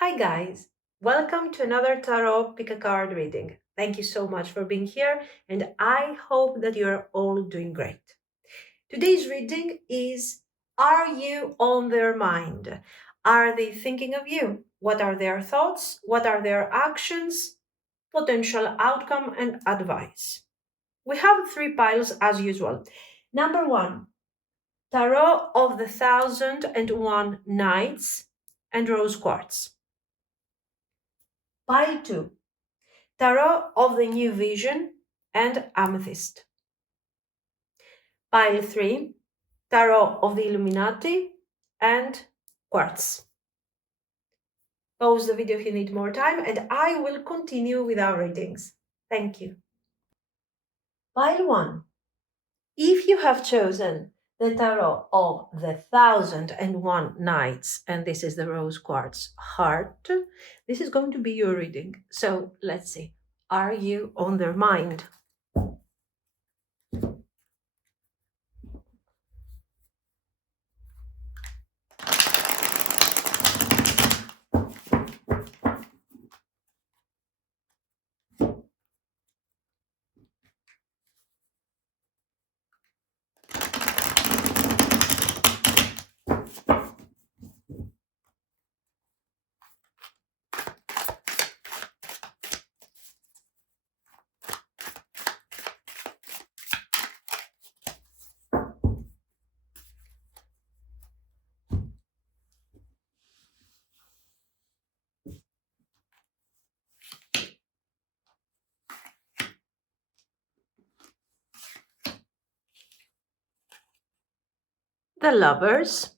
Hi guys, welcome to another tarot pick a card reading. Thank you so much for being here and I hope that you're all doing great. Today's reading is, are you on their mind? Are they thinking of you? What are their thoughts? What are their actions? Potential outcome and advice. We have three piles as usual. Number one, Tarot of the 1001 Nights and Rose Quartz. Pile 2, Tarot of the New Vision and Amethyst. Pile 3, Tarot of the Illuminati and Quartz. Pause the video if you need more time and I will continue with our readings. Thank you. Pile 1. If you have chosen the Tarot of the 1001 Nights, and this is the Rose Quartz Heart, this is going to be your reading. So let's see. Are you on their mind? The Lovers,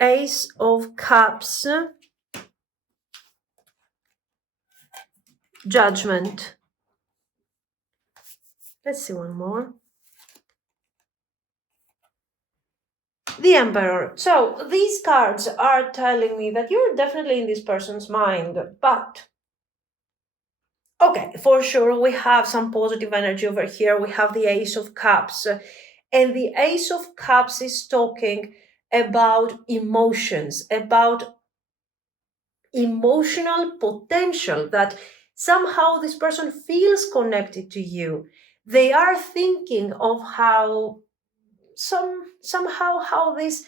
Ace of Cups, Judgment. Let's see one more. The Emperor. So these cards are telling me that you're definitely in this person's mind, but okay, for sure we have some positive energy over here. We have the Ace of Cups, and the Ace of Cups is talking about emotions, about emotional potential, that somehow this person feels connected to you. They are thinking of how somehow how this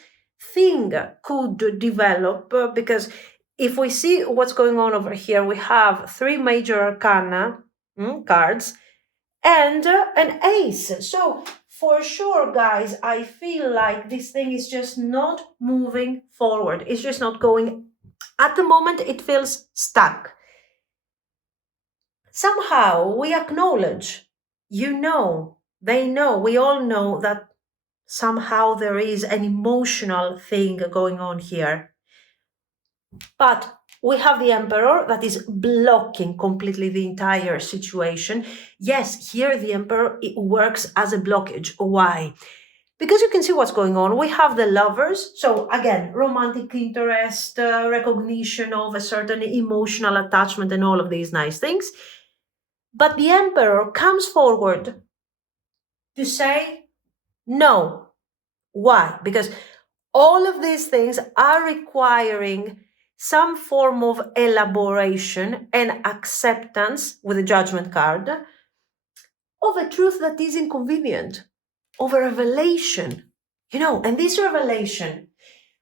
thing could develop, because if we see what's going on over here, we have three major arcana cards and an ace. So for sure, guys, I feel like this thing is just not moving forward. It's just not going. At the moment, it feels stuck. Somehow we acknowledge, they know, we all know that somehow there is an emotional thing going on here. But we have the Emperor that is blocking completely the entire situation. Yes, here the Emperor, it works as a blockage. Why? Because you can see what's going on. We have the Lovers. So again, romantic interest, recognition of a certain emotional attachment and all of these nice things. But the Emperor comes forward to say no. Why? Because all of these things are requiring some form of elaboration and acceptance with the Judgment card of a truth that is inconvenient, of a revelation. And this revelation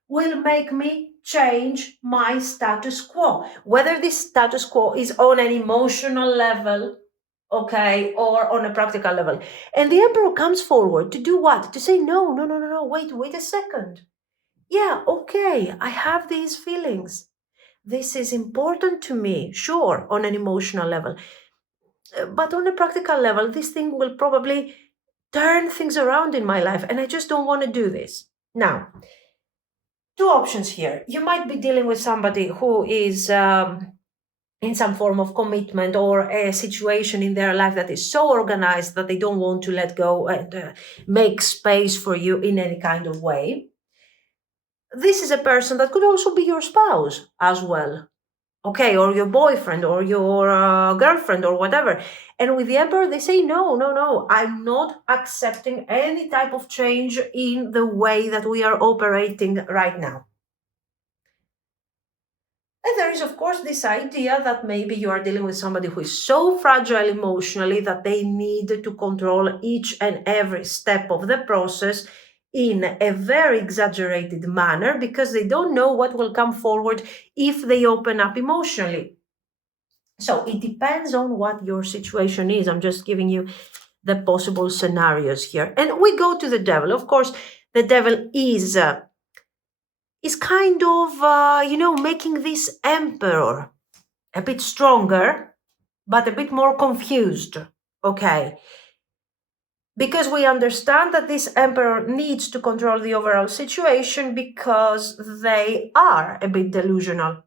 will make me change my status quo, whether this status quo is on an emotional level, okay, or on a practical level. And the Emperor comes forward to do what? To say, no, wait a second. Yeah, okay, I have these feelings. This is important to me, sure, on an emotional level. But on a practical level, this thing will probably turn things around in my life, and I just don't want to do this. Now, two options here. You might be dealing with somebody who is in some form of commitment or a situation in their life that is so organized that they don't want to let go and make space for you in any kind of way. This is a person that could also be your spouse as well. okay, or your boyfriend or your girlfriend or whatever. And with the Emperor, they say, no, no, no, I'm not accepting any type of change in the way that we are operating right now. And there is, of course, this idea that maybe you are dealing with somebody who is so fragile emotionally that they need to control each and every step of the process in a very exaggerated manner because they don't know what will come forward if they open up emotionally. So it depends on what your situation is. I'm just giving you the possible scenarios here. And we go to the devil. Of course, the devil is kind of, making this emperor a bit stronger, but a bit more confused. Okay. Because we understand that this emperor needs to control the overall situation because they are a bit delusional.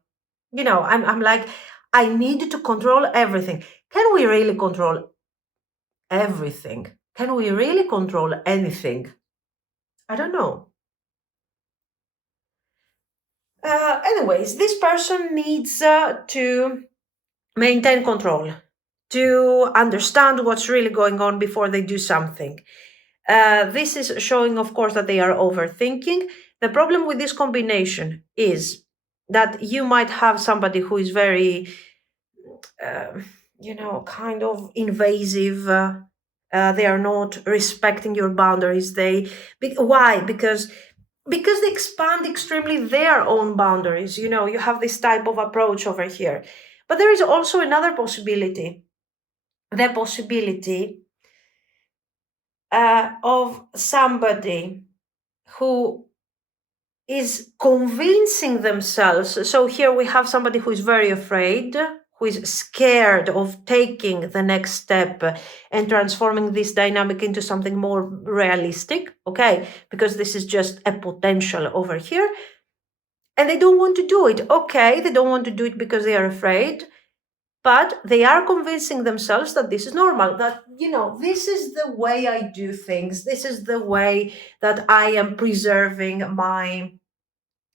I'm like, I need to control everything. Can we really control everything? Can we really control anything? I don't know. Anyways, this person needs to maintain control, to understand what's really going on before they do something. This is showing, of course, that they are overthinking. The problem with this combination is that you might have somebody who is very, kind of invasive. They are not respecting your boundaries. Why? Because they expand extremely their own boundaries. You have this type of approach over here. But there is also another possibility, the possibility of somebody who is convincing themselves. So here we have somebody who is very afraid, who is scared of taking the next step and transforming this dynamic into something more realistic, okay? Because this is just a potential over here. And they don't want to do it. Okay, they don't want to do it because they are afraid, but they are convincing themselves that this is normal, that, this is the way I do things. This is the way that I am preserving my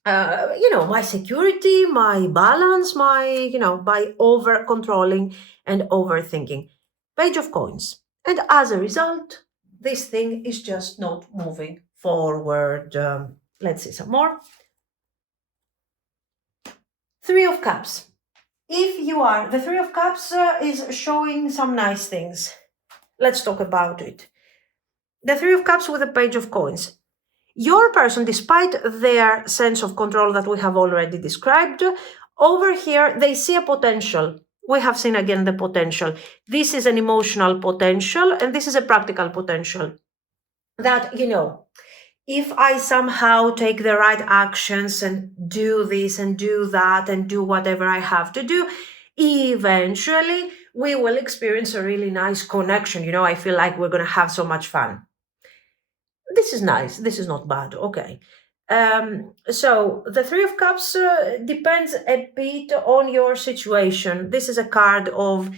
my security, my balance, by over controlling and overthinking. Page of coins. And as a result, this thing is just not moving forward. Let's see some more. Three of Cups. If you are, the Three of Cups is showing some nice things. Let's talk about it. The Three of Cups with the Page of Coins. Your person, despite their sense of control that we have already described, over here they see a potential. We have seen again the potential. This is an emotional potential, and this is a practical potential. That, if I somehow take the right actions and do this and do that and do whatever I have to do, eventually we will experience a really nice connection. I feel like we're going to have so much fun. This is nice. This is not bad. Okay. So the Three of Cups depends a bit on your situation. This is a card of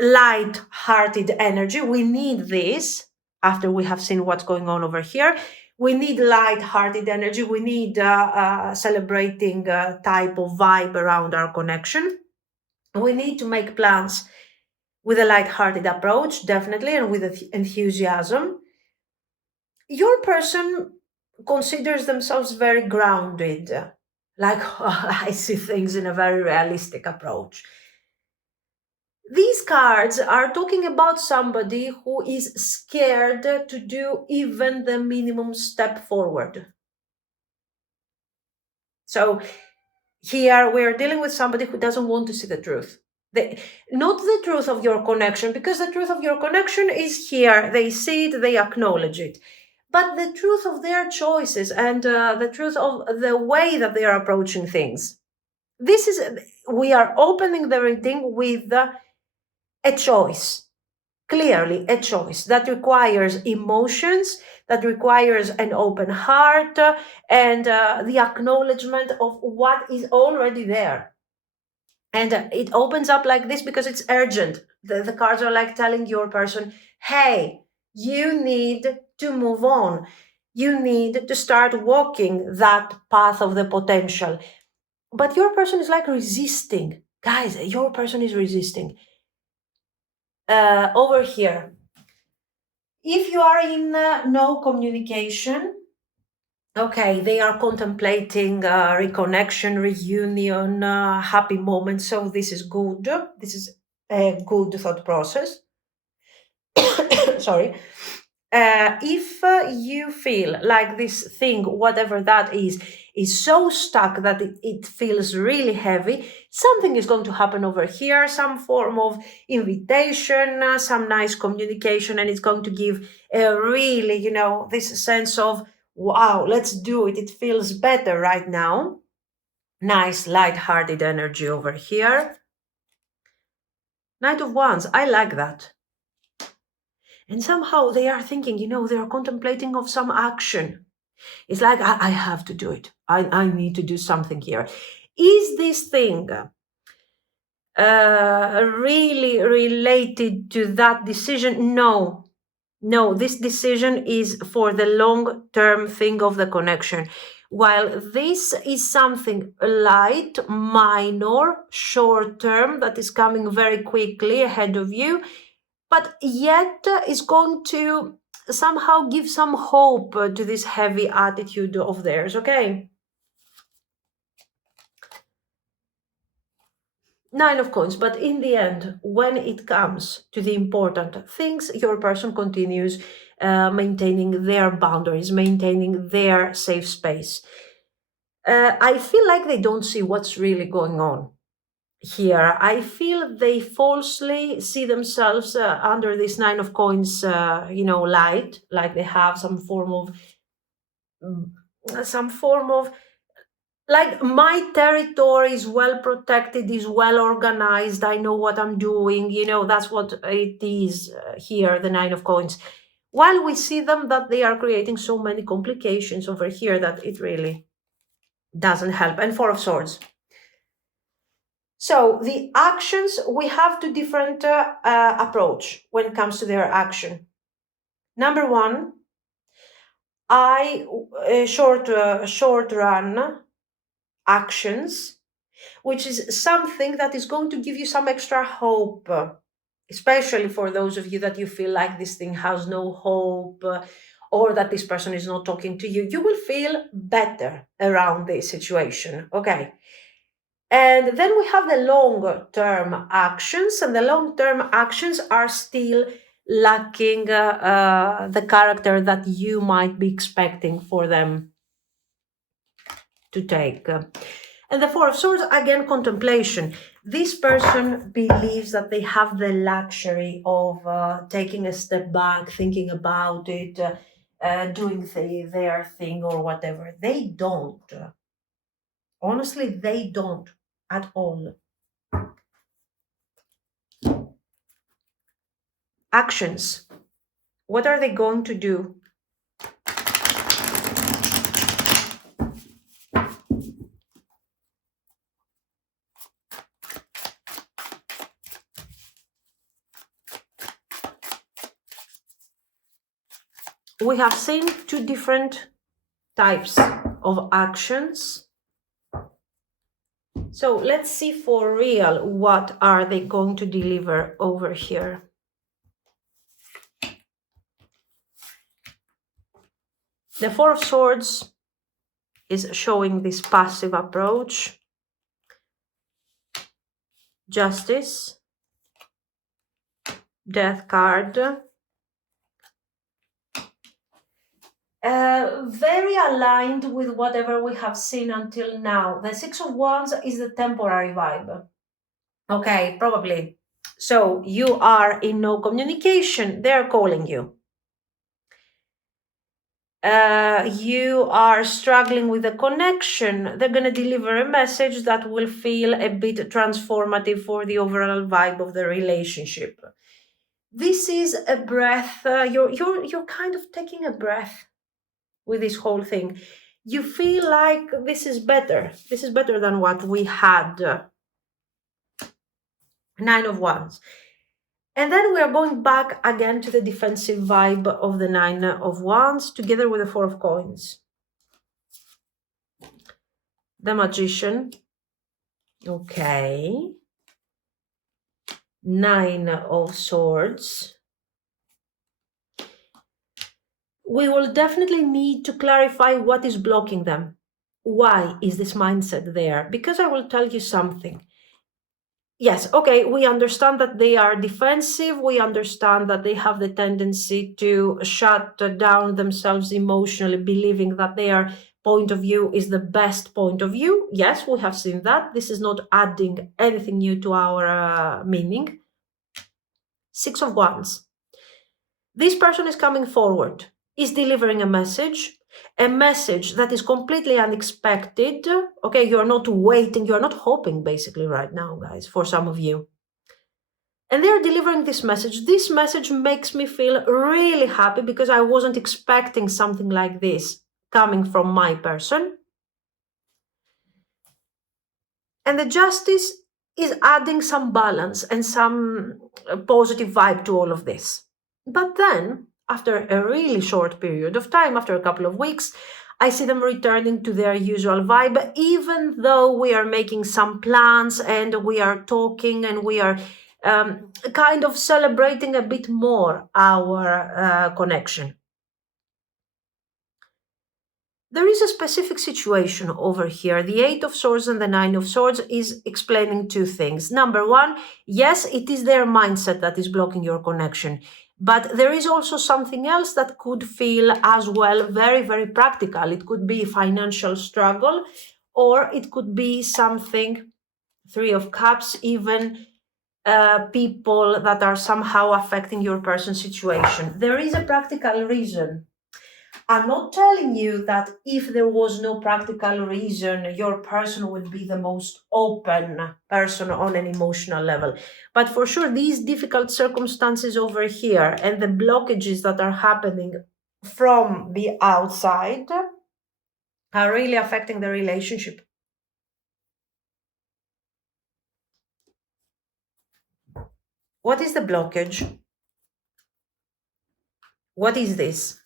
light-hearted energy. We need this after we have seen what's going on over here. We need light-hearted energy. We need celebrating type of vibe around our connection. We need to make plans with a light-hearted approach, definitely, and with enthusiasm. Your person considers themselves very grounded, like I see things in a very realistic approach. These cards are talking about somebody who is scared to do even the minimum step forward. So here we're dealing with somebody who doesn't want to see the truth. Not the truth of your connection, because the truth of your connection is here. They see it, they acknowledge it. But the truth of their choices and the truth of the way that they are approaching things. We are opening the reading with a choice, clearly a choice that requires emotions, that requires an open heart, and the acknowledgement of what is already there. And it opens up like this because it's urgent. The cards are like telling your person, hey, you need to move on. You need to start walking that path of the potential. But your person is like resisting. Guys, your person is resisting. Over here, if you are in no communication, okay, they are contemplating reconnection, reunion, happy moment. So this is good. This is a good thought process. Sorry. If you feel like this thing, whatever that is so stuck that it feels really heavy, something is going to happen over here, some form of invitation, some nice communication, and it's going to give a really, this sense of, wow, let's do it. It feels better right now. Nice, light-hearted energy over here. Knight of Wands, I like that. And somehow they are thinking, they are contemplating of some action. It's like, I have to do it. I need to do something here. Is this thing really related to that decision? No. No, this decision is for the long-term thing of the connection. While this is something light, minor, short-term, that is coming very quickly ahead of you, but yet is going to somehow give some hope to this heavy attitude of theirs, okay? Nine of Coins, but in the end, when it comes to the important things, your person continues maintaining their boundaries, maintaining their safe space. I feel like they don't see what's really going on here. I feel they falsely see themselves under this Nine of Coins, light, like they have some form of like, my territory is well protected, is well organized, I know what I'm doing, that's what it is here, the Nine of Coins. While we see them that they are creating so many complications over here that it really doesn't help. And Four of Swords. So the actions, we have two different approach when it comes to their action. Number one, short run actions, which is something that is going to give you some extra hope, especially for those of you that you feel like this thing has no hope, or that this person is not talking to you. You will feel better around this situation, okay? And then we have the long-term actions, and the long-term actions are still lacking the character that you might be expecting for them to take. And the Four of Swords, again, contemplation. This person believes that they have the luxury of taking a step back, thinking about it, doing their thing or whatever. They don't. Honestly, they don't at all. Actions. What are they going to do? We have seen two different types of actions. So let's see for real what are they going to deliver over here. The Four of Swords is showing this passive approach. Justice. Death card. Very aligned with whatever we have seen until now. The Six of Wands is the temporary vibe. Okay, probably. So you are in no communication. They're calling you. You are struggling with a connection. They're going to deliver a message that will feel a bit transformative for the overall vibe of the relationship. This is a breath. You're kind of taking a breath with this whole thing. You feel like this is better. This is better than what we had. Nine of Wands. And then we are going back again to the defensive vibe of the Nine of Wands together with the Four of Coins. The Magician. Okay. 9 of Swords. We will definitely need to clarify what is blocking them. Why is this mindset there? Because I will tell you something. Yes, okay, we understand that they are defensive. We understand that they have the tendency to shut down themselves emotionally, believing that their point of view is the best point of view. Yes, we have seen that. This is not adding anything new to our meaning. 6 of Wands. This person is coming forward, is delivering a message that is completely unexpected. Okay, you're not waiting, you're not hoping basically right now, guys, for some of you. And they're delivering this message. This message makes me feel really happy because I wasn't expecting something like this coming from my person. And the Justice is adding some balance and some positive vibe to all of this. But then, after a really short period of time, after a couple of weeks, I see them returning to their usual vibe, even though we are making some plans and we are talking and we are kind of celebrating a bit more our connection. There is a specific situation over here. The 8 of Swords and the 9 of Swords is explaining two things. Number one, yes, it is their mindset that is blocking your connection. But there is also something else that could feel as well very, very practical. It could be financial struggle, or it could be something, 3 of Cups, even people that are somehow affecting your person's situation. There is a practical reason. I'm not telling you that if there was no practical reason, your person would be the most open person on an emotional level. But for sure, these difficult circumstances over here and the blockages that are happening from the outside are really affecting the relationship. What is the blockage? What is this?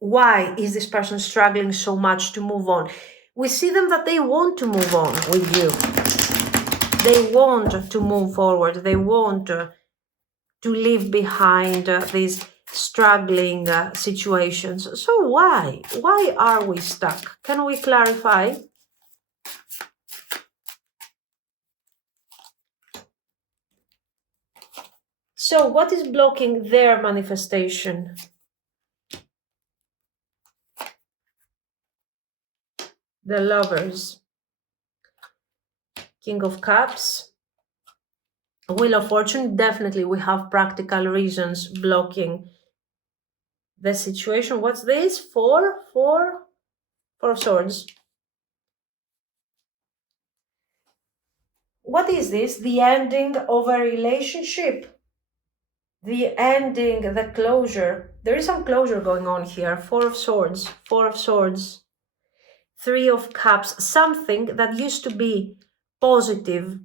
Why is this person struggling so much to move on? We see them that they want to move on with you. They want to move forward. They want to leave behind these struggling situations. So why? Why are we stuck? Can we clarify? So what is blocking their manifestation? The Lovers. King of Cups. Wheel of Fortune. Definitely we have practical reasons blocking the situation. What's this? Four of Swords. What is this? The ending of a relationship. The ending, the closure. There is some closure going on here. 4 of Swords. 3 of Cups. Something that used to be positive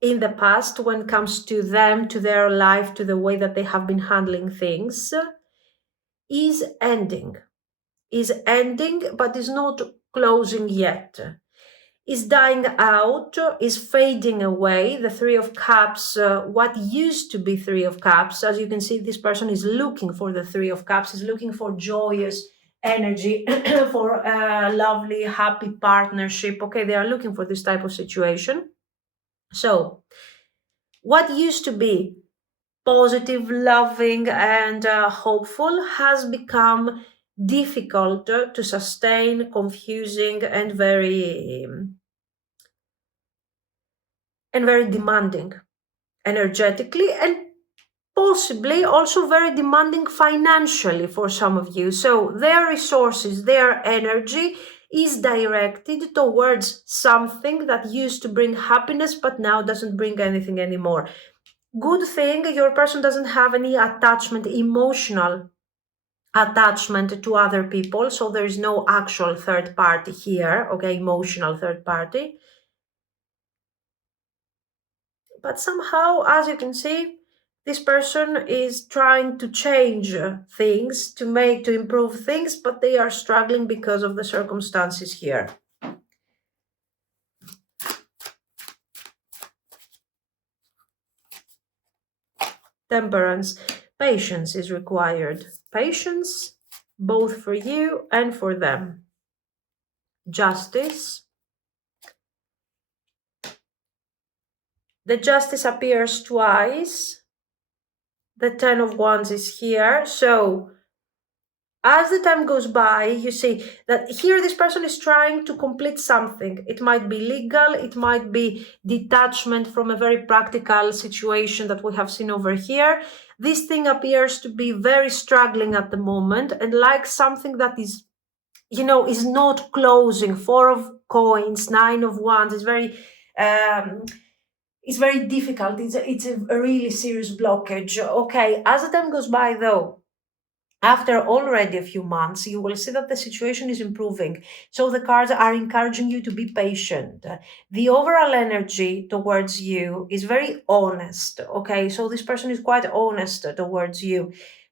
in the past when it comes to them, to their life, to the way that they have been handling things, is ending. But is not closing yet. Is dying out, is fading away. The 3 of Cups, what used to be 3 of Cups, as you can see, this person is looking for the 3 of Cups, is looking for joyous energy, for a lovely, happy partnership. Okay, they are looking for this type of situation. So, what used to be positive, loving, and hopeful has become difficult to sustain, confusing, and very demanding energetically, and possibly also very demanding financially for some of you. So their resources, their energy is directed towards something that used to bring happiness but now doesn't bring anything anymore. Good thing your person doesn't have any attachment, emotional attachment to other people, so there is no actual third party here, okay, emotional third party. But somehow, as you can see, this person is trying to change things, to improve things, but they are struggling because of the circumstances here. Temperance. Patience is required. Patience, both for you and for them. Justice. The Justice appears twice. The Ten of Wands is here. So as the time goes by, you see that here this person is trying to complete something. It might be legal, it might be detachment from a very practical situation that we have seen over here. This thing appears to be very struggling at the moment and like something that is, is not closing. Four of Coins, Nine of Wands is very... it's very difficult. It's a really serious blockage. Okay, as the time goes by though, after already a few months, you will see that the situation is improving. So the cards are encouraging you to be patient. The overall energy towards you is very honest. Okay, so this person is quite honest towards you.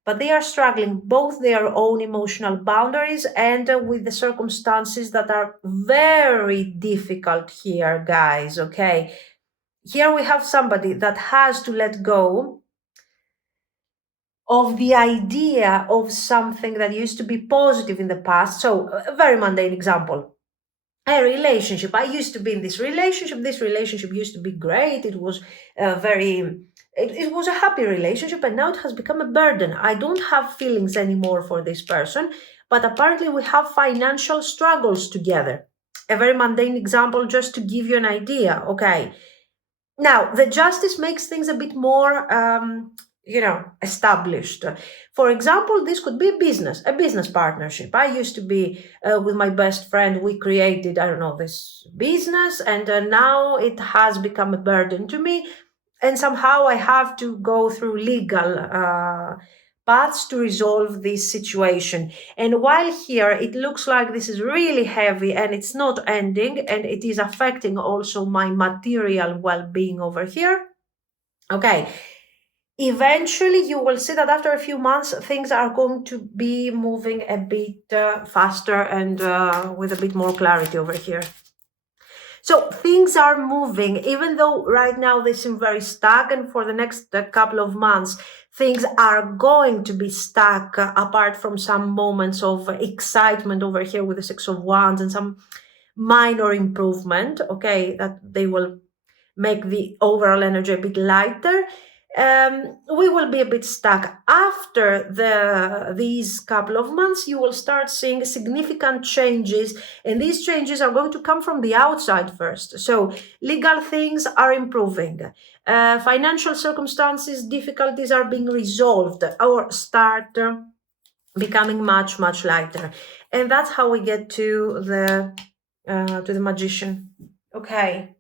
But they are struggling both their own emotional boundaries and with the circumstances that are very difficult here, guys. Okay, here we have somebody that has to let go of the idea of something that used to be positive in the past. So, a very mundane example. A relationship. I used to be in this relationship. This relationship used to be great. It was it was a happy relationship, and now it has become a burden. I don't have feelings anymore for this person, but apparently we have financial struggles together. A very mundane example just to give you an idea. Okay. Now, the Justice makes things a bit more, established. For example, this could be a business partnership. I used to be with my best friend. We created, I don't know, this business, and now it has become a burden to me. And somehow I have to go through legal paths to resolve this situation. And while here it looks like this is really heavy and it's not ending, and it is affecting also my material well-being over here. Okay, eventually you will see that after a few months things are going to be moving a bit faster and with a bit more clarity over here. So things are moving, even though right now they seem very stuck, and for the next couple of months, things are going to be stuck, apart from some moments of excitement over here with the Six of Wands and some minor improvement, okay, that they will make the overall energy a bit lighter. We will be a bit stuck. After these couple of months, you will start seeing significant changes, and these changes are going to come from the outside first. So legal things are improving. Financial circumstances, difficulties are being resolved or start becoming much, much lighter. And that's how we get to the Magician. Okay.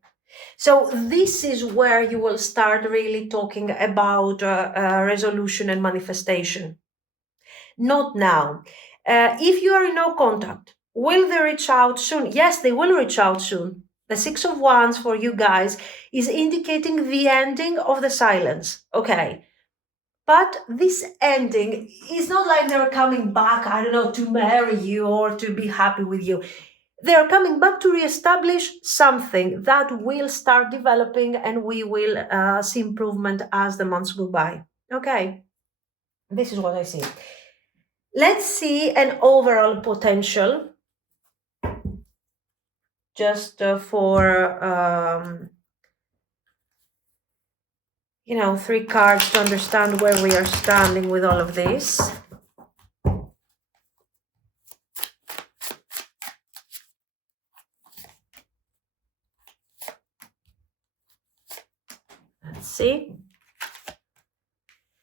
So this is where you will start really talking about resolution and manifestation. Not now. If you are in no contact, will they reach out soon? Yes, they will reach out soon. The Six of Wands for you guys is indicating the ending of the silence. Okay. But this ending is not like they're coming back, I don't know, to marry you or to be happy with you. They're coming back to reestablish something that will start developing, and we will see improvement as the months go by. Okay, this is what I see. Let's see an overall potential just for, 3 cards to understand where we are standing with all of this. Let's see.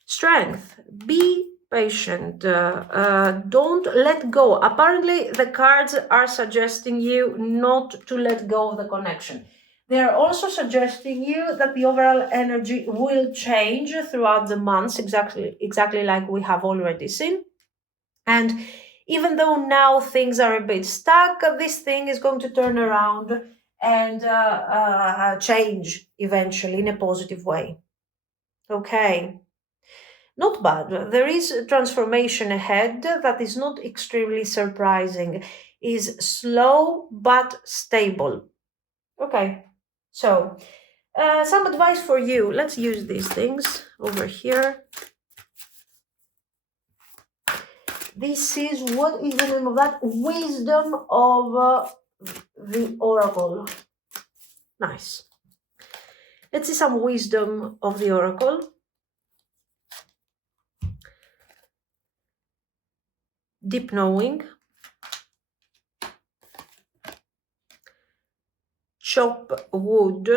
Strength. Be patient. Don't let go. Apparently, the cards are suggesting you not to let go of the connection. They are also suggesting you that the overall energy will change throughout the months, exactly like we have already seen. And even though now things are a bit stuck, this thing is going to turn around and change eventually in a positive way. Okay. Not bad. There is a transformation ahead that is not extremely surprising, is slow but stable. Okay, so Some advice for you. Let's use these things over here. This is, what is the name of that? Wisdom of the Oracle. Nice. Let's see some wisdom of the Oracle. Deep knowing. Chop wood.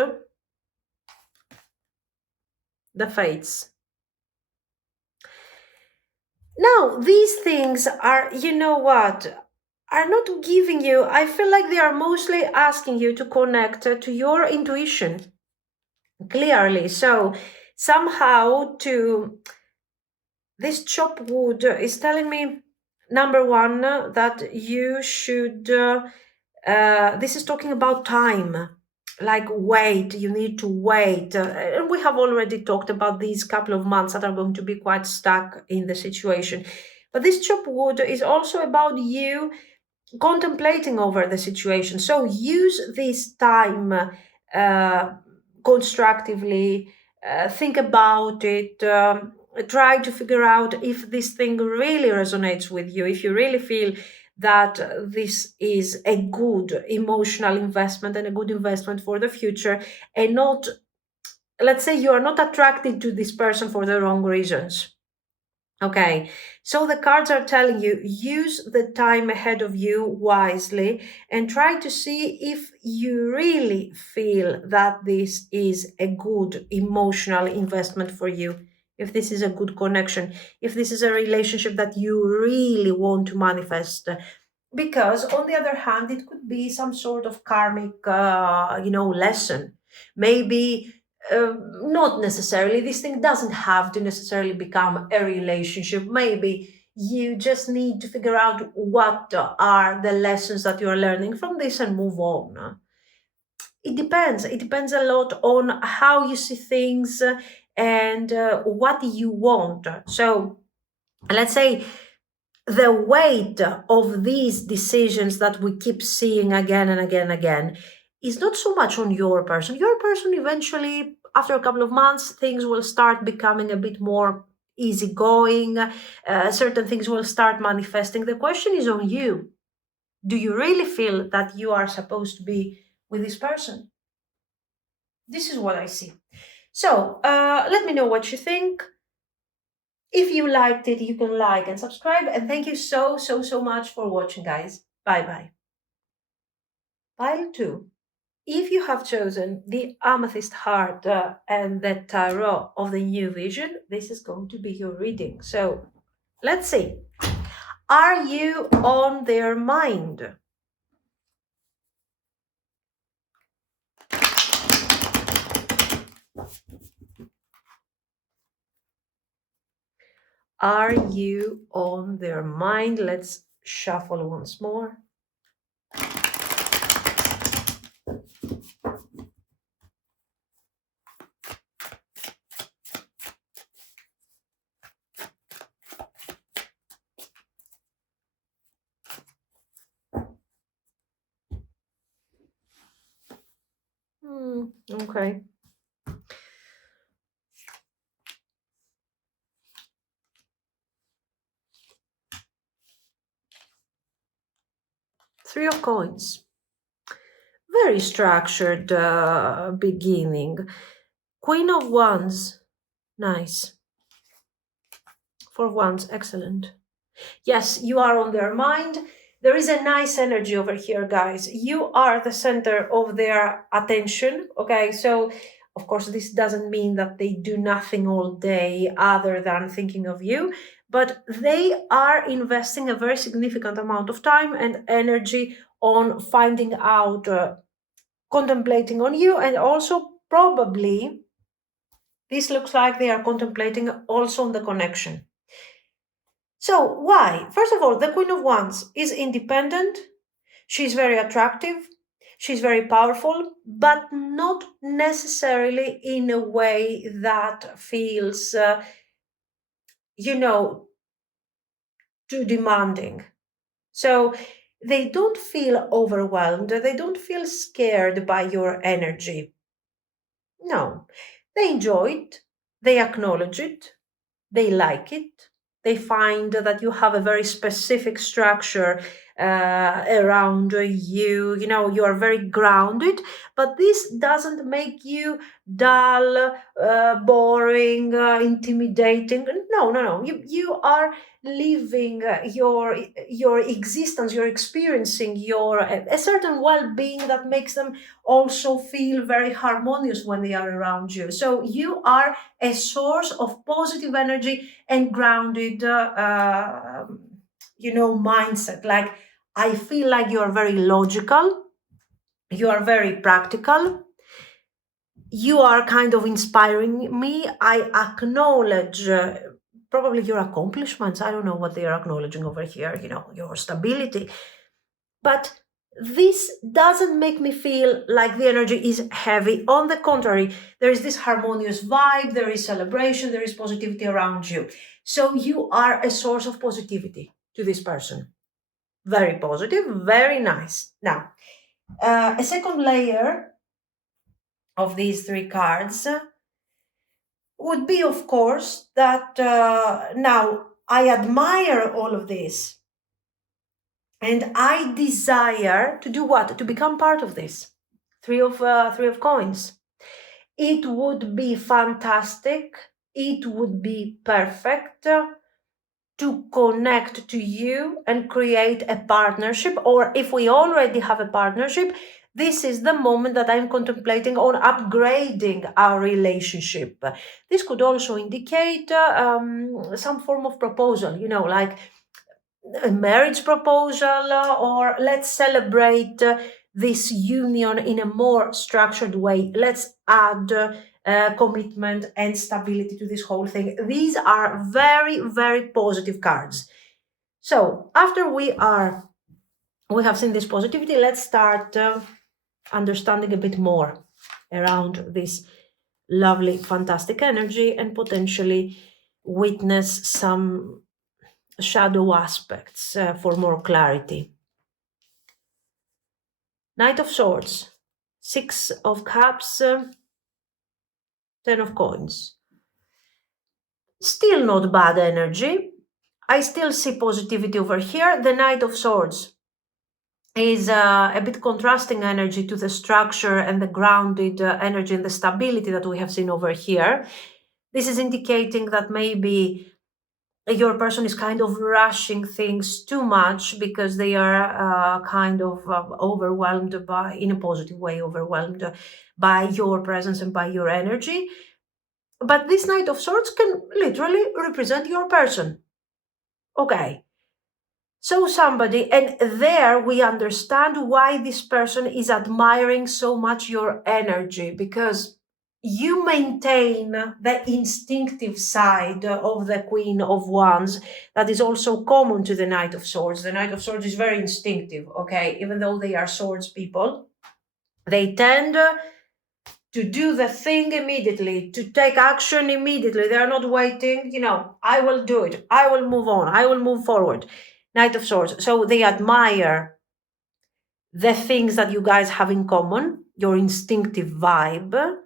The fates. Now, these things are, you know what, are not giving you, I feel like they are mostly asking you to connect to your intuition clearly. So somehow this chop wood is telling me, number one, that you should, this is talking about time. Like wait, you need to wait. And we have already talked about these couple of months that are going to be quite stuck in the situation. But this chop wood is also about you contemplating over the situation. So use this time constructively, think about it, try to figure out if this thing really resonates with you, if you really feel that this is a good emotional investment and a good investment for the future, and not, let's say, you are not attracted to this person for the wrong reasons. Okay, so the cards are telling you, use the time ahead of you wisely and try to see if you really feel that this is a good emotional investment for you, if this is a good connection, if this is a relationship that you really want to manifest. Because on the other hand, it could be some sort of karmic, lesson. Maybe not necessarily, this thing doesn't have to necessarily become a relationship. Maybe you just need to figure out what are the lessons that you're learning from this and move on. It depends a lot on how you see things, and what you want. So let's say the weight of these decisions that we keep seeing again and again and again is not so much on your person. Your person, eventually, after a couple of months, things will start becoming a bit more easygoing. Certain things will start manifesting. The question is on you. Do you really feel that you are supposed to be with this person? This is what I see. So let me know what you think. If you liked it, you can like and subscribe. And thank you so, so, so much for watching, guys. Bye bye. Pile 2. If you have chosen the Amethyst Heart and the Tarot of the New Vision, this is going to be your reading. So let's see. Are you on their mind? Are you on their mind? Let's shuffle once more. Okay. Three of Coins. Very structured beginning. Queen of Wands. Nice. Four of Wands. Excellent. Yes, you are on their mind. There is a nice energy over here, guys. You are the center of their attention. Okay, so of course, this doesn't mean that they do nothing all day other than thinking of you, but they are investing a very significant amount of time and energy on finding out, contemplating on you, and also probably this looks like they are contemplating also on the connection. So why? First of all, the Queen of Wands is independent. She's very attractive. She's very powerful, but not necessarily in a way that feels, too demanding. So they don't feel overwhelmed. They don't feel scared by your energy. No. They enjoy it, they acknowledge it, they like it. They find that you have a very specific structure around you. You know, you are very grounded, but this doesn't make you dull, boring, intimidating. No, no, no. You are living your existence. You're experiencing your a certain well-being that makes them also feel very harmonious when they are around you. So you are a source of positive energy and grounded, mindset. Like, I feel like you are very logical, you are very practical, you are kind of inspiring me. I acknowledge probably your accomplishments. I don't know what they are acknowledging over here, your stability. But this doesn't make me feel like the energy is heavy. On the contrary, there is this harmonious vibe, there is celebration, there is positivity around you. So you are a source of positivity to this person. Very positive, very nice. Now, a second layer of these three cards would be, of course, that now I admire all of this. And I desire to do what? To become part of this. Three of coins. It would be fantastic. It would be perfect to connect to you and create a partnership. Or if we already have a partnership, this is the moment that I'm contemplating on upgrading our relationship. This could also indicate some form of proposal, like a marriage proposal, or let's celebrate this union in a more structured way. Let's add commitment and stability to this whole thing. These are very, very positive cards. So after we have seen this positivity, let's start understanding a bit more around this lovely, fantastic energy and potentially witness some shadow aspects for more clarity. Knight of Swords, Six of Cups, Ten of Coins. Still not bad energy. I still see positivity over here. The Knight of Swords is a bit contrasting energy to the structure and the grounded energy and the stability that we have seen over here. This is indicating that maybe your person is kind of rushing things too much because they are kind of overwhelmed by, in a positive way, overwhelmed by your presence and by your energy. But this Knight of Swords can literally represent your person. Okay. So somebody, and there we understand why this person is admiring so much your energy, because you maintain the instinctive side of the Queen of Wands that is also common to the Knight of Swords. The Knight of Swords is very instinctive, okay? Even though they are swords people, they tend to do the thing immediately, to take action immediately. They are not waiting, I will do it. I will move on. I will move forward. Knight of Swords. So they admire the things that you guys have in common, your instinctive vibe,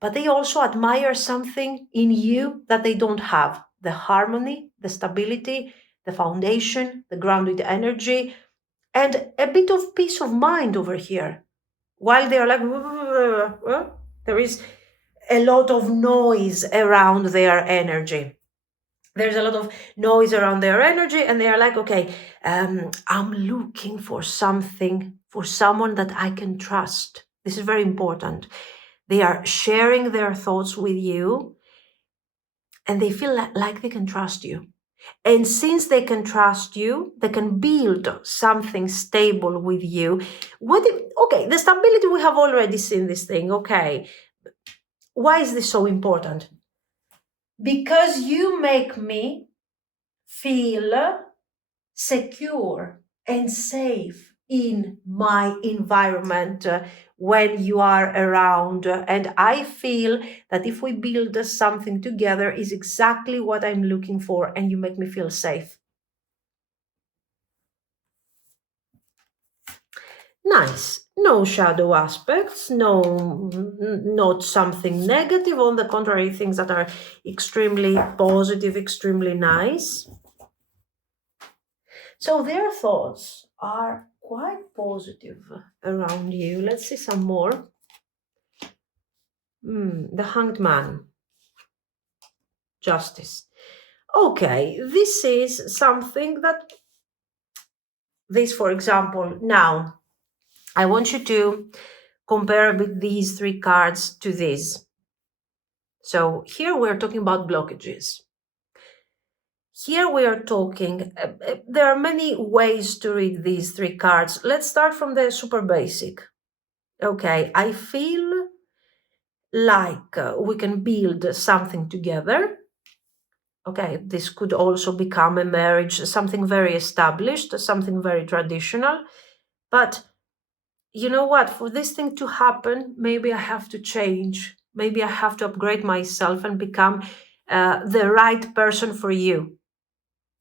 but they also admire something in you that they don't have: the harmony, the stability, the foundation, the grounded energy, and a bit of peace of mind over here. While they are like, there is a lot of noise around their energy. There's a lot of noise around their energy, and they are like, okay, I'm looking for something, for someone that I can trust. This is very important. They are sharing their thoughts with you, and they feel like they can trust you. And since they can trust you, they can build something stable with you. Okay, the stability, we have already seen this thing, okay. Why is this so important? Because you make me feel secure and safe in my environment when you are around. And I feel that if we build something together is exactly what I'm looking for, and you make me feel safe. Nice. No shadow aspects, no, not something negative. On the contrary, things that are extremely positive, extremely nice. So their thoughts are quite positive around you. Let's see some more. The Hanged Man. Justice. Okay, this is something that, this, for example, now I want you to compare with these three cards to this. So here we're talking about blockages. Here we are talking, there are many ways to read these three cards. Let's start from the super basic. Okay, I feel like we can build something together. Okay, this could also become a marriage, something very established, something very traditional. But you know what? For this thing to happen, maybe I have to change. Maybe I have to upgrade myself and become the right person for you.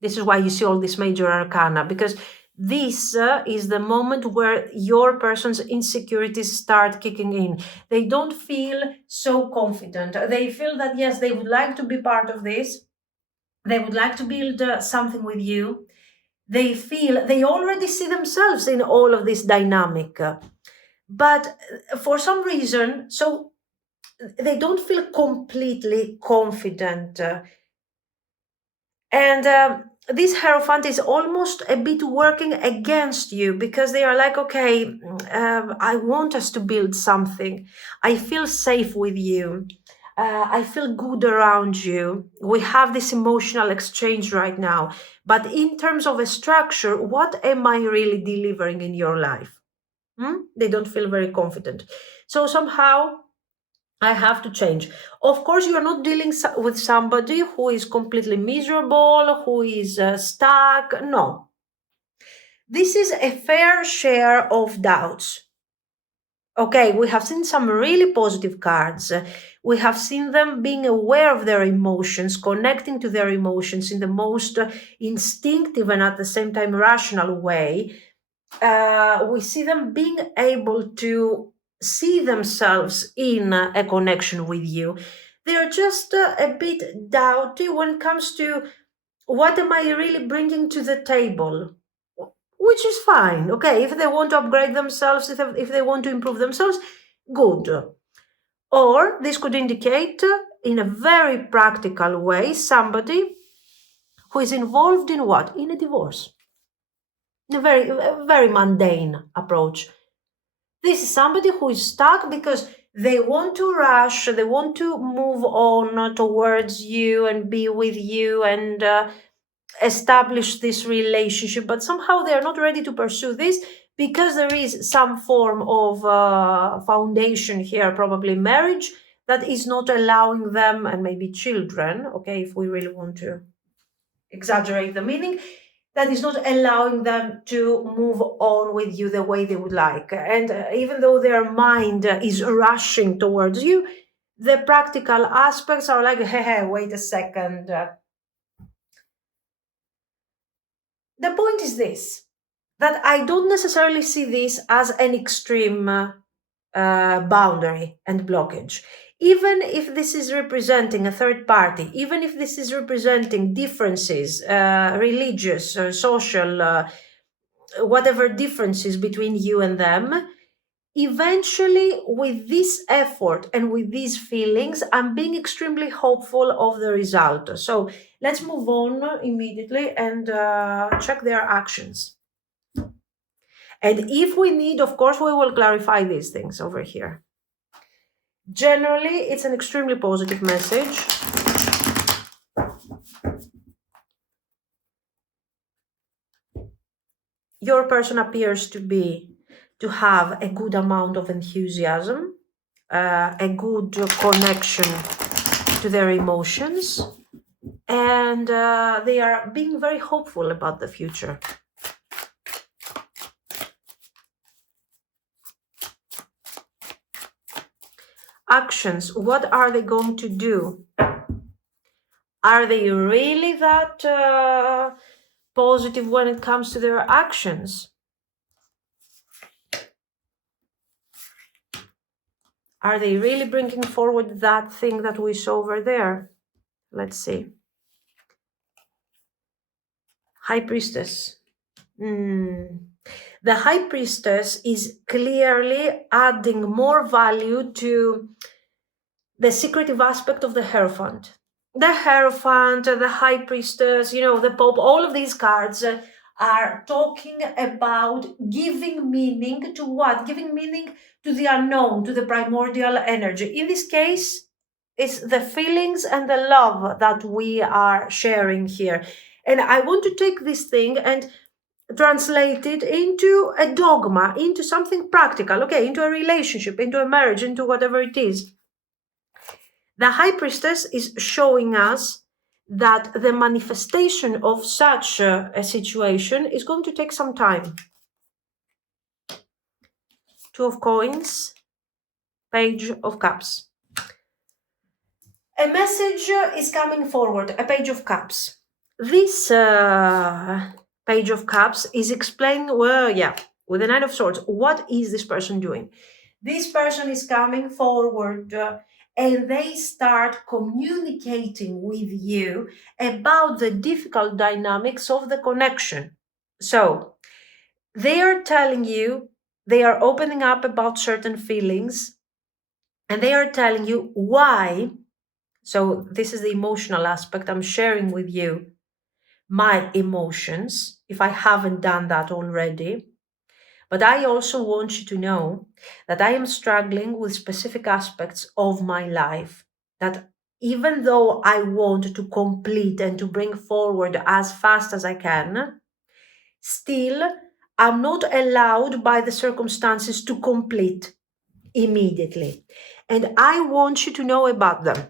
This is why you see all these major arcana, because this is the moment where your person's insecurities start kicking in. They don't feel so confident. They feel that, yes, they would like to be part of this. They would like to build something with you. They feel they already see themselves in all of this dynamic. But for some reason, so they don't feel completely confident. And this Hierophant is almost a bit working against you, because they are like, okay, I want us to build something. I feel safe with you. I feel good around you. We have this emotional exchange right now. But in terms of a structure, what am I really delivering in your life? They don't feel very confident. So somehow I have to change. Of course, you're not dealing with somebody who is completely miserable, who is stuck. No. This is a fair share of doubts. Okay, we have seen some really positive cards. We have seen them being aware of their emotions, connecting to their emotions in the most instinctive and at the same time rational way. We see them being able to see themselves in a connection with you. They are just a bit doubty when it comes to what am I really bringing to the table, which is fine. Okay, if they want to upgrade themselves, if they want to improve themselves, good. Or this could indicate, in a very practical way, somebody who is involved in what? In a divorce. In a very mundane approach. This is somebody who is stuck because they want to rush, they want to move on towards you and be with you and establish this relationship, but somehow they are not ready to pursue this because there is some form of foundation here, probably marriage, that is not allowing them, and maybe children, okay, if we really want to exaggerate the meaning, that is not allowing them to move on with you the way they would like. And even though their mind is rushing towards you, the practical aspects are like, hey, wait a second. The point is this, that I don't necessarily see this as an extreme boundary and blockage. Even if this is representing a third party, even if this is representing differences, religious or social, whatever differences between you and them, eventually with this effort and with these feelings, I'm being extremely hopeful of the result. So let's move on immediately and check their actions. And if we need, of course, we will clarify these things over here. Generally, it's an extremely positive message. Your person appears to have a good amount of enthusiasm, a good connection to their emotions, and they are being very hopeful about the future. Actions, what are they going to do? Are they really that positive when it comes to their actions? Are they really bringing forward that thing that we saw over there? Let's see. High Priestess. The High Priestess is clearly adding more value to the secretive aspect of the Hierophant. The Hierophant, the High Priestess, the Pope, all of these cards are talking about giving meaning to what? Giving meaning to the unknown, to the primordial energy. In this case, it's the feelings and the love that we are sharing here. And I want to take this thing and translate it into a dogma, into something practical, okay, into a relationship, into a marriage, into whatever it is. The High Priestess is showing us that the manifestation of such a situation is going to take some time. Two of Coins, Page of Cups. A message is coming forward, a Page of Cups. This Page of Cups is explaining, with the Nine of Swords, what is this person doing? This person is coming forward and they start communicating with you about the difficult dynamics of the connection. So they are telling you, they are opening up about certain feelings, and they are telling you why. So this is the emotional aspect. I'm sharing with you my emotions, if I haven't done that already. But I also want you to know that I am struggling with specific aspects of my life, that even though I want to complete and to bring forward as fast as I can, still I'm not allowed by the circumstances to complete immediately. And I want you to know about them.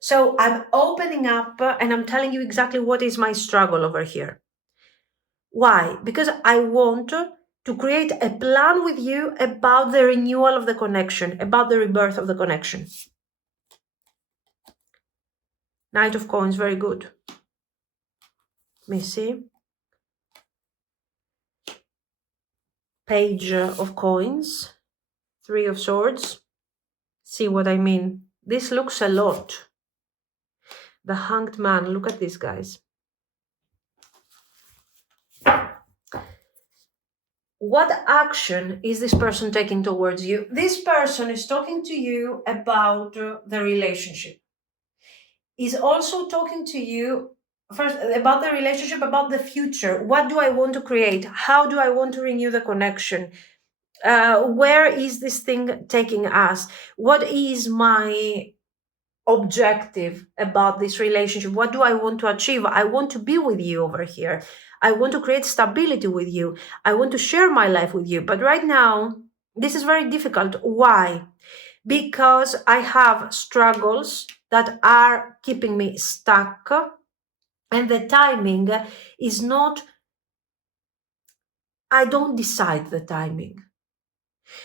So I'm opening up and I'm telling you exactly what is my struggle over here. Why? Because I want to create a plan with you about the renewal of the connection, about the rebirth of the connection. Knight of Coins, very good. Let me see. Page of Coins, Three of Swords. See what I mean? This looks a lot. The Hanged Man, look at this, guys. What action is this person taking towards you? This person is talking to you about the relationship. Is also talking to you first about the relationship, about the future. What do I want to create? How do I want to renew the connection? Where is this thing taking us? What is my objective about this relationship? What do I want to achieve? I want to be with you over here. I want to create stability with you. I want to share my life with you. But right now, this is very difficult. Why? Because I have struggles that are keeping me stuck, and the timing is not, I don't decide the timing.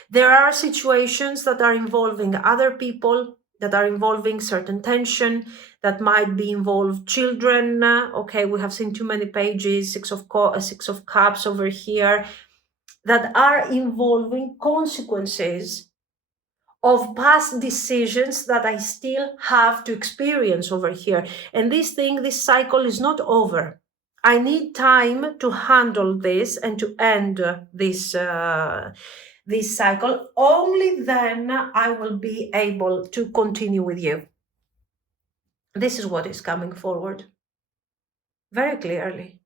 There are situations that are involving other people, that are involving certain tension, that might be involved children. Okay, we have seen too many pages, Six of Cups over here, that are involving consequences of past decisions that I still have to experience over here. And this cycle is not over. I need time to handle this and to end this cycle. Only then I will be able to continue with you. This is what is coming forward very clearly.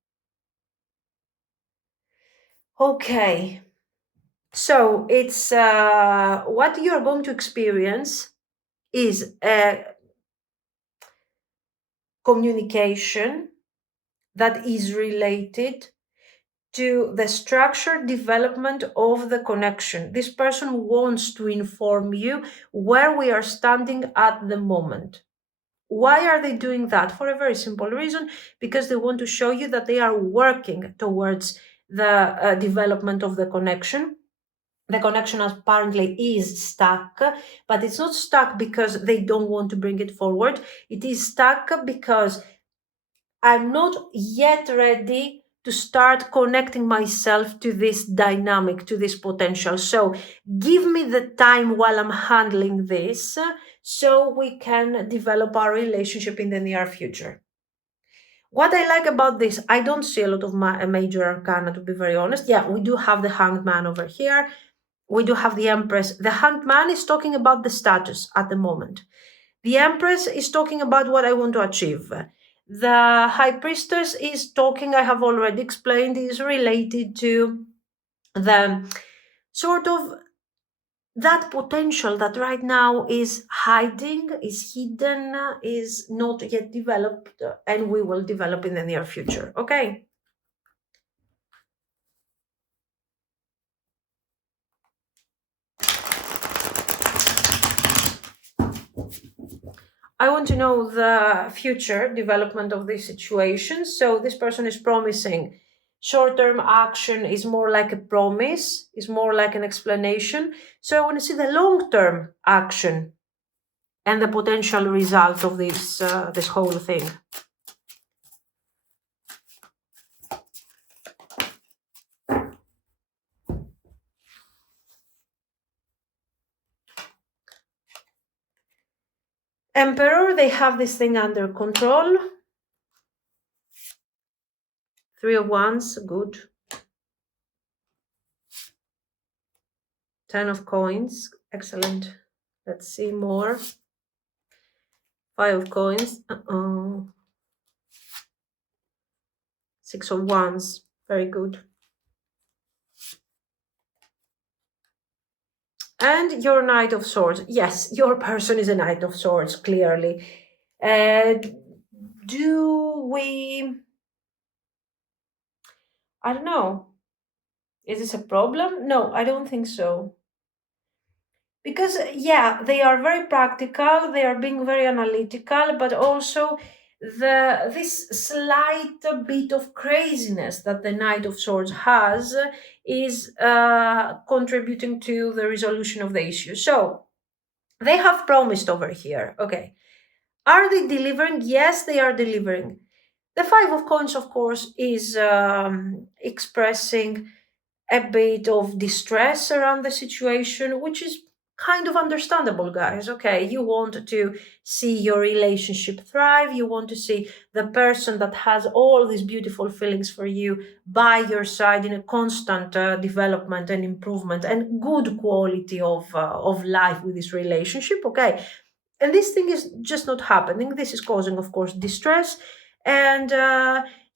Okay. So it's what you're going to experience is a communication that is related to the structured development of the connection. This person wants to inform you where we are standing at the moment. Why are they doing that? For a very simple reason, because they want to show you that they are working towards the development of the connection. The connection apparently is stuck, but it's not stuck because they don't want to bring it forward. It is stuck because I'm not yet ready to start connecting myself to this dynamic, to this potential. So give me the time while I'm handling this, so we can develop our relationship in the near future. What I like about this, I don't see a lot of major arcana, to be very honest. Yeah, we do have the Hanged Man over here. We do have the Empress. The Hanged Man is talking about the status at the moment. The Empress is talking about what I want to achieve. The High Priestess is talking, I have already explained, is related to the sort of that potential that right now is hiding, is hidden, is not yet developed, and we will develop in the near future. Okay. I want to know the future development of this situation. So this person is promising short-term action is more like a promise, is more like an explanation. So I want to see the long-term action and the potential result of this whole thing. Emperor, they have this thing under control. 3 of Wands, good. 10 of Coins, excellent. Let's see more. 5 of Coins, 6 of Wands, very good. And your Knight of Swords. Yes, your person is a Knight of Swords, clearly. Do we... I don't know. Is this a problem? No, I don't think so. Because, yeah, they are very practical, they are being very analytical, but also this slight bit of craziness that the Knight of Swords has is contributing to the resolution of the issue. So, they have promised over here. Okay. Are they delivering? Yes, they are delivering. The Five of Coins, of course, is expressing a bit of distress around the situation, which is kind of understandable, guys. Okay, you want to see your relationship thrive, you want to see the person that has all these beautiful feelings for you by your side in a constant development and improvement and good quality of life with this relationship. Okay, and this thing is just not happening. This is causing, of course, distress, and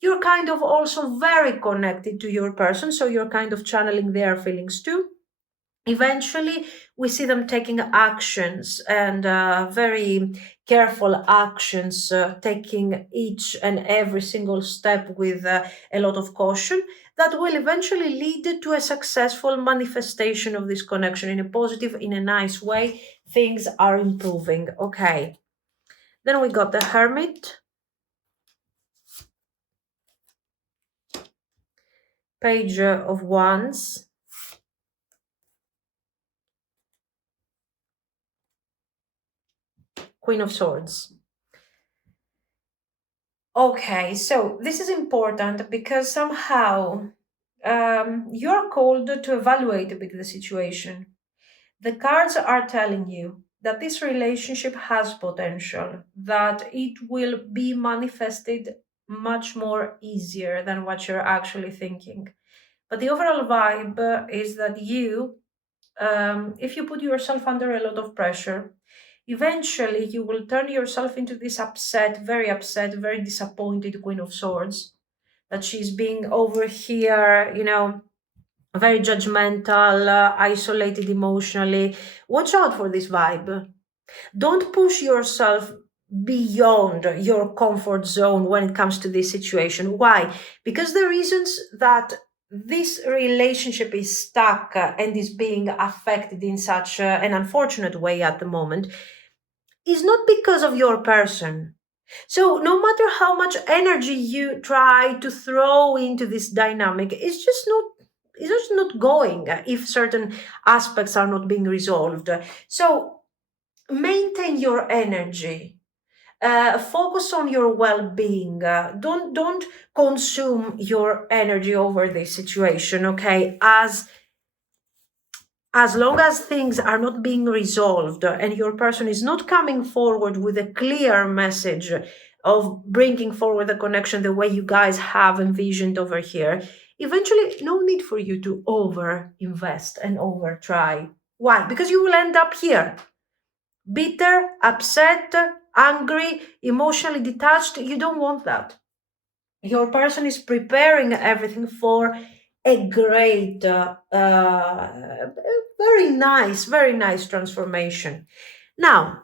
you're kind of also very connected to your person, so you're kind of channeling their feelings too. Eventually, we see them taking actions, and very careful actions, taking each and every single step with a lot of caution, that will eventually lead to a successful manifestation of this connection in a positive, in a nice way. Things are improving. Okay. Then we got the Hermit, Page of Wands, Queen of Swords. Okay, so this is important because somehow you're called to evaluate a bit the situation. The cards are telling you that this relationship has potential, that it will be manifested much more easier than what you're actually thinking. But the overall vibe is that you, if you put yourself under a lot of pressure, eventually you will turn yourself into this upset, very disappointed Queen of Swords. That she's being over here, very judgmental, isolated emotionally. Watch out for this vibe. Don't push yourself beyond your comfort zone when it comes to this situation. Why? Because the reasons that this relationship is stuck and is being affected in such an unfortunate way at the moment is not because of your person. So no matter how much energy you try to throw into this dynamic, it's just not going if certain aspects are not being resolved. So maintain your energy. Focus on your well-being. Don't consume your energy over this situation, okay? As long as things are not being resolved and your person is not coming forward with a clear message of bringing forward the connection the way you guys have envisioned over here, eventually no need for you to over invest and over try. Why? Because you will end up here, bitter, upset, angry, emotionally detached. You don't want that. Your person is preparing everything for a great, very nice transformation. Now,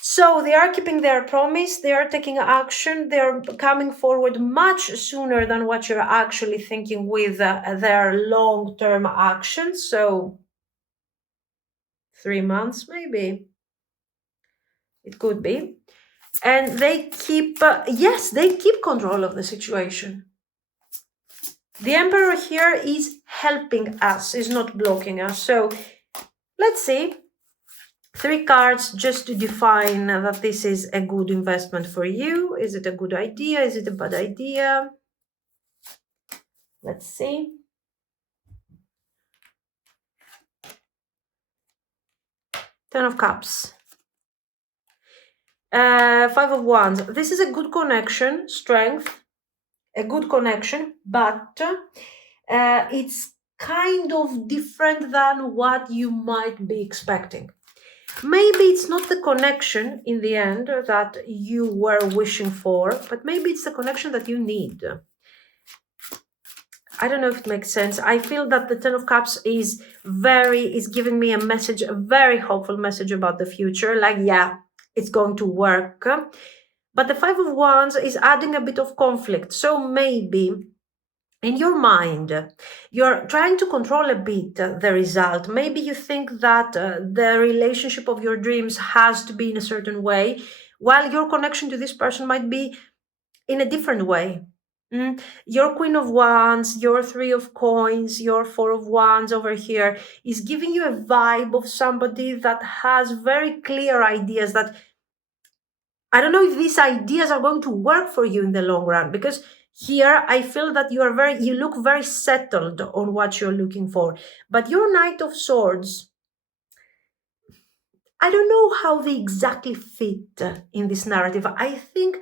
so they are keeping their promise, they are taking action, they are coming forward much sooner than what you're actually thinking with their long-term actions. So 3 months, maybe. It could be. And they keep, yes, they keep control of the situation. The Emperor here is helping us, is not blocking us. So let's see. 3 cards just to define that this is a good investment for you. Is it a good idea? Is it a bad idea? Let's see. Ten of Cups. 5 of Wands. This is a good connection, strength, a good connection, but it's kind of different than what you might be expecting. Maybe it's not the connection in the end that you were wishing for, but maybe it's the connection that you need. I don't know if it makes sense. I feel that the Ten of Cups is giving me a message, a very hopeful message about the future. Like, yeah, it's going to work. But the Five of Wands is adding a bit of conflict. So maybe in your mind, you're trying to control a bit the result. Maybe you think that the relationship of your dreams has to be in a certain way, while your connection to this person might be in a different way. Your Queen of Wands, your Three of Coins, your Four of Wands over here is giving you a vibe of somebody that has very clear ideas that I don't know if these ideas are going to work for you in the long run, because here I feel that you look very settled on what you're looking for. But your Knight of Swords, I don't know how they exactly fit in this narrative. I think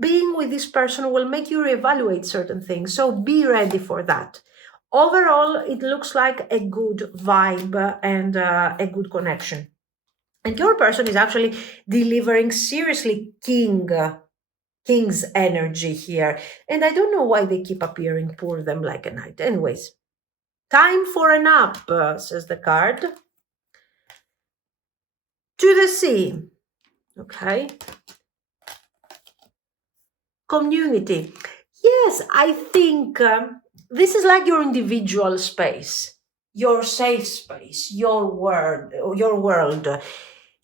being with this person will make you reevaluate certain things. So be ready for that. Overall, it looks like a good vibe and a good connection. And your person is actually delivering seriously king's energy here. And I don't know why they keep appearing, poor them, like a knight. Anyways, time for a nap, says the card. To the sea. Okay. Community. Yes, I think this is like your individual space, your safe space, your world.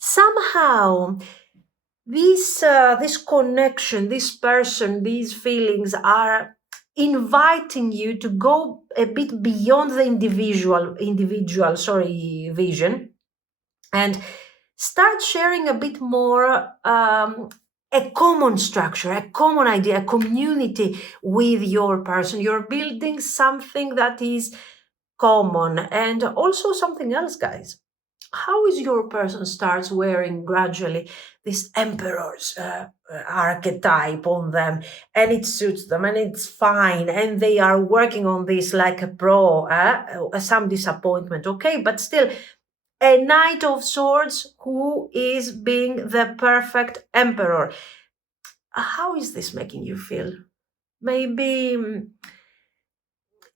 Somehow, this connection, this person, these feelings are inviting you to go a bit beyond the individual vision, and start sharing a bit more a common structure, a common idea, a community with your person. You're building something that is common. And also something else, guys. How is your person starts wearing gradually this emperor's archetype on them, and it suits them and it's fine, and they are working on this like a pro, some disappointment, okay, but still a Knight of Swords who is being the perfect emperor. How is this making you feel? Maybe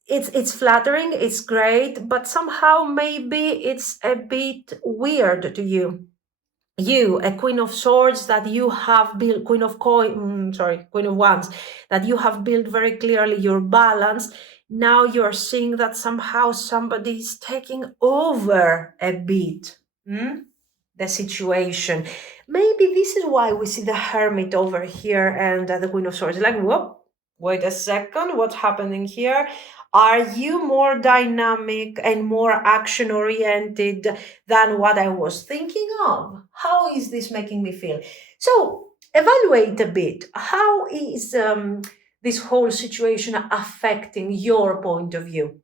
it's flattering, it's great, but somehow maybe it's a bit weird to you. You, a Queen of Swords that you have built, Queen of Wands, that you have built very clearly your balance. Now you're seeing that somehow somebody is taking over a bit the situation. Maybe this is why we see the Hermit over here and the Queen of Swords. Like, whoop, Wait a second, what's happening here? Are you more dynamic and more action oriented than what I was thinking of? How is this making me feel? So, evaluate a bit. How is this whole situation affecting your point of view,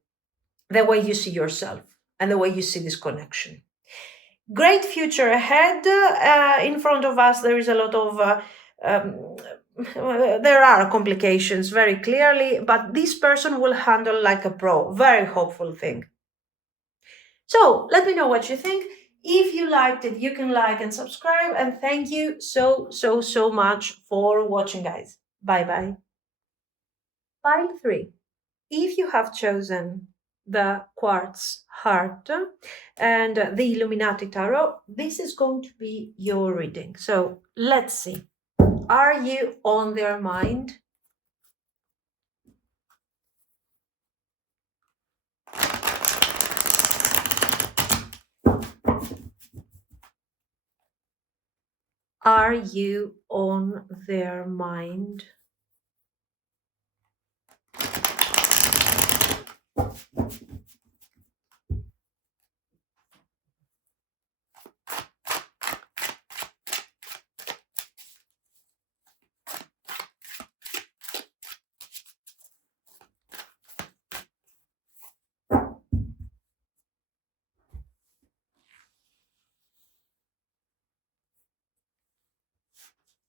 the way you see yourself, and the way you see this connection? Great future ahead. In front of us, there is a lot of. Um, there are complications very clearly, but this person will handle like a pro. Very hopeful thing. So let me know what you think. If you liked it, you can like and subscribe. And thank you so much for watching, guys. Bye bye. Pile 3. If you have chosen the Quartz Heart and the Illuminati Tarot, this is going to be your reading. So let's see. Are you on their mind? Are you on their mind?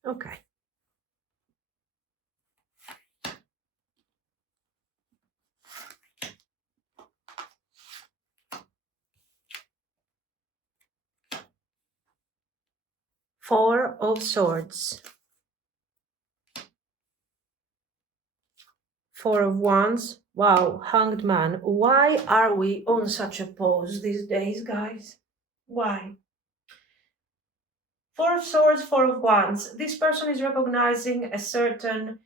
Okay. Four of Swords. Four of Wands. Wow, Hanged Man. Why are we on such a pose these days, guys? Why? Four of Swords, Four of Wands. This person is recognizing a certain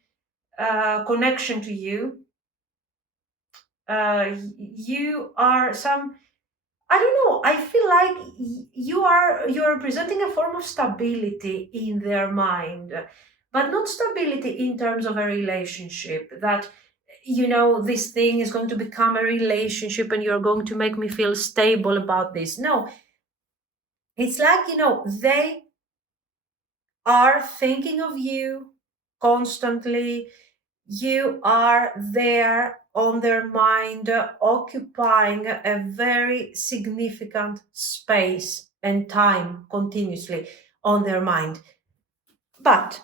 connection to you. You are some. I don't know. I feel like you're representing a form of stability in their mind, but not stability in terms of a relationship. That this thing is going to become a relationship, and you're going to make me feel stable about this. No, it's like they are thinking of you constantly. You are there on their mind, occupying a very significant space and time continuously on their mind. But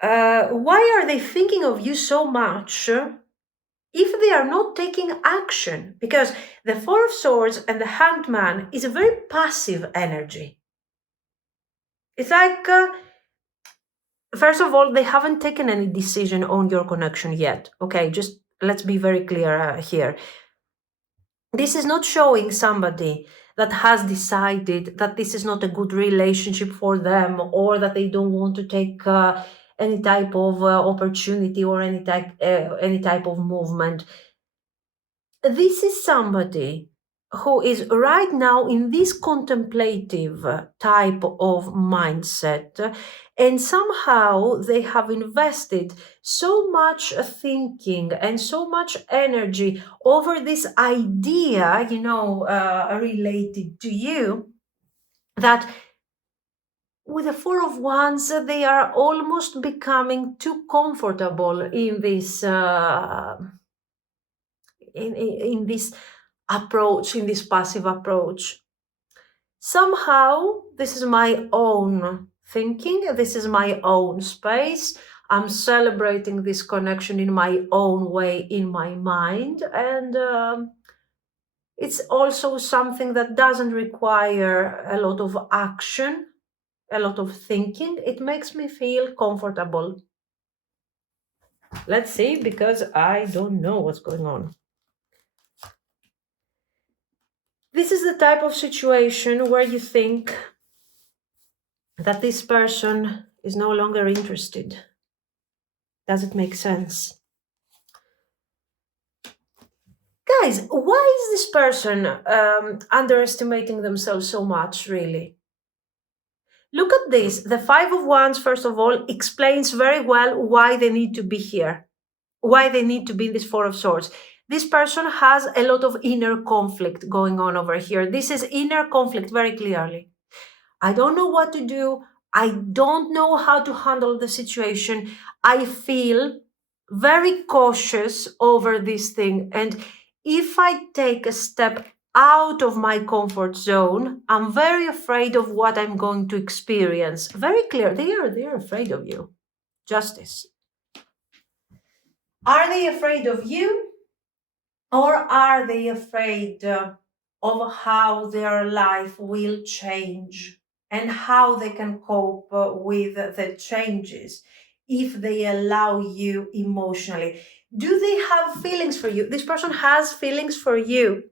why are they thinking of you so much if they are not taking action? Because the Four of Swords and the Hanged Man is a very passive energy. It's like, first of all, they haven't taken any decision on your connection yet. Okay, just let's be very clear here. This is not showing somebody that has decided that this is not a good relationship for them, or that they don't want to take any type of opportunity or any type of movement. This is somebody who is right now in this contemplative type of mindset, and somehow they have invested so much thinking and so much energy over this idea, related to you, that with the Four of Wands, they are almost becoming too comfortable in this. In this approach, in this passive approach. Somehow, this is my own thinking, this is my own space. I'm celebrating this connection in my own way, in my mind, and it's also something that doesn't require a lot of action, a lot of thinking. It makes me feel comfortable. Let's see, because I don't know what's going on. This is the type of situation where you think that this person is no longer interested. Does it make sense? Guys, why is this person underestimating themselves so much, really? Look at this. The Five of Wands, first of all, explains very well why they need to be here, why they need to be in this Four of Swords. This person has a lot of inner conflict going on over here. This is inner conflict very clearly. I don't know what to do. I don't know how to handle the situation. I feel very cautious over this thing. And if I take a step out of my comfort zone, I'm very afraid of what I'm going to experience. Very clear. They are afraid of you. Justice. Are they afraid of you? Or are they afraid of how their life will change and how they can cope with the changes if they allow you emotionally? Do they have feelings for you? This person has feelings for you.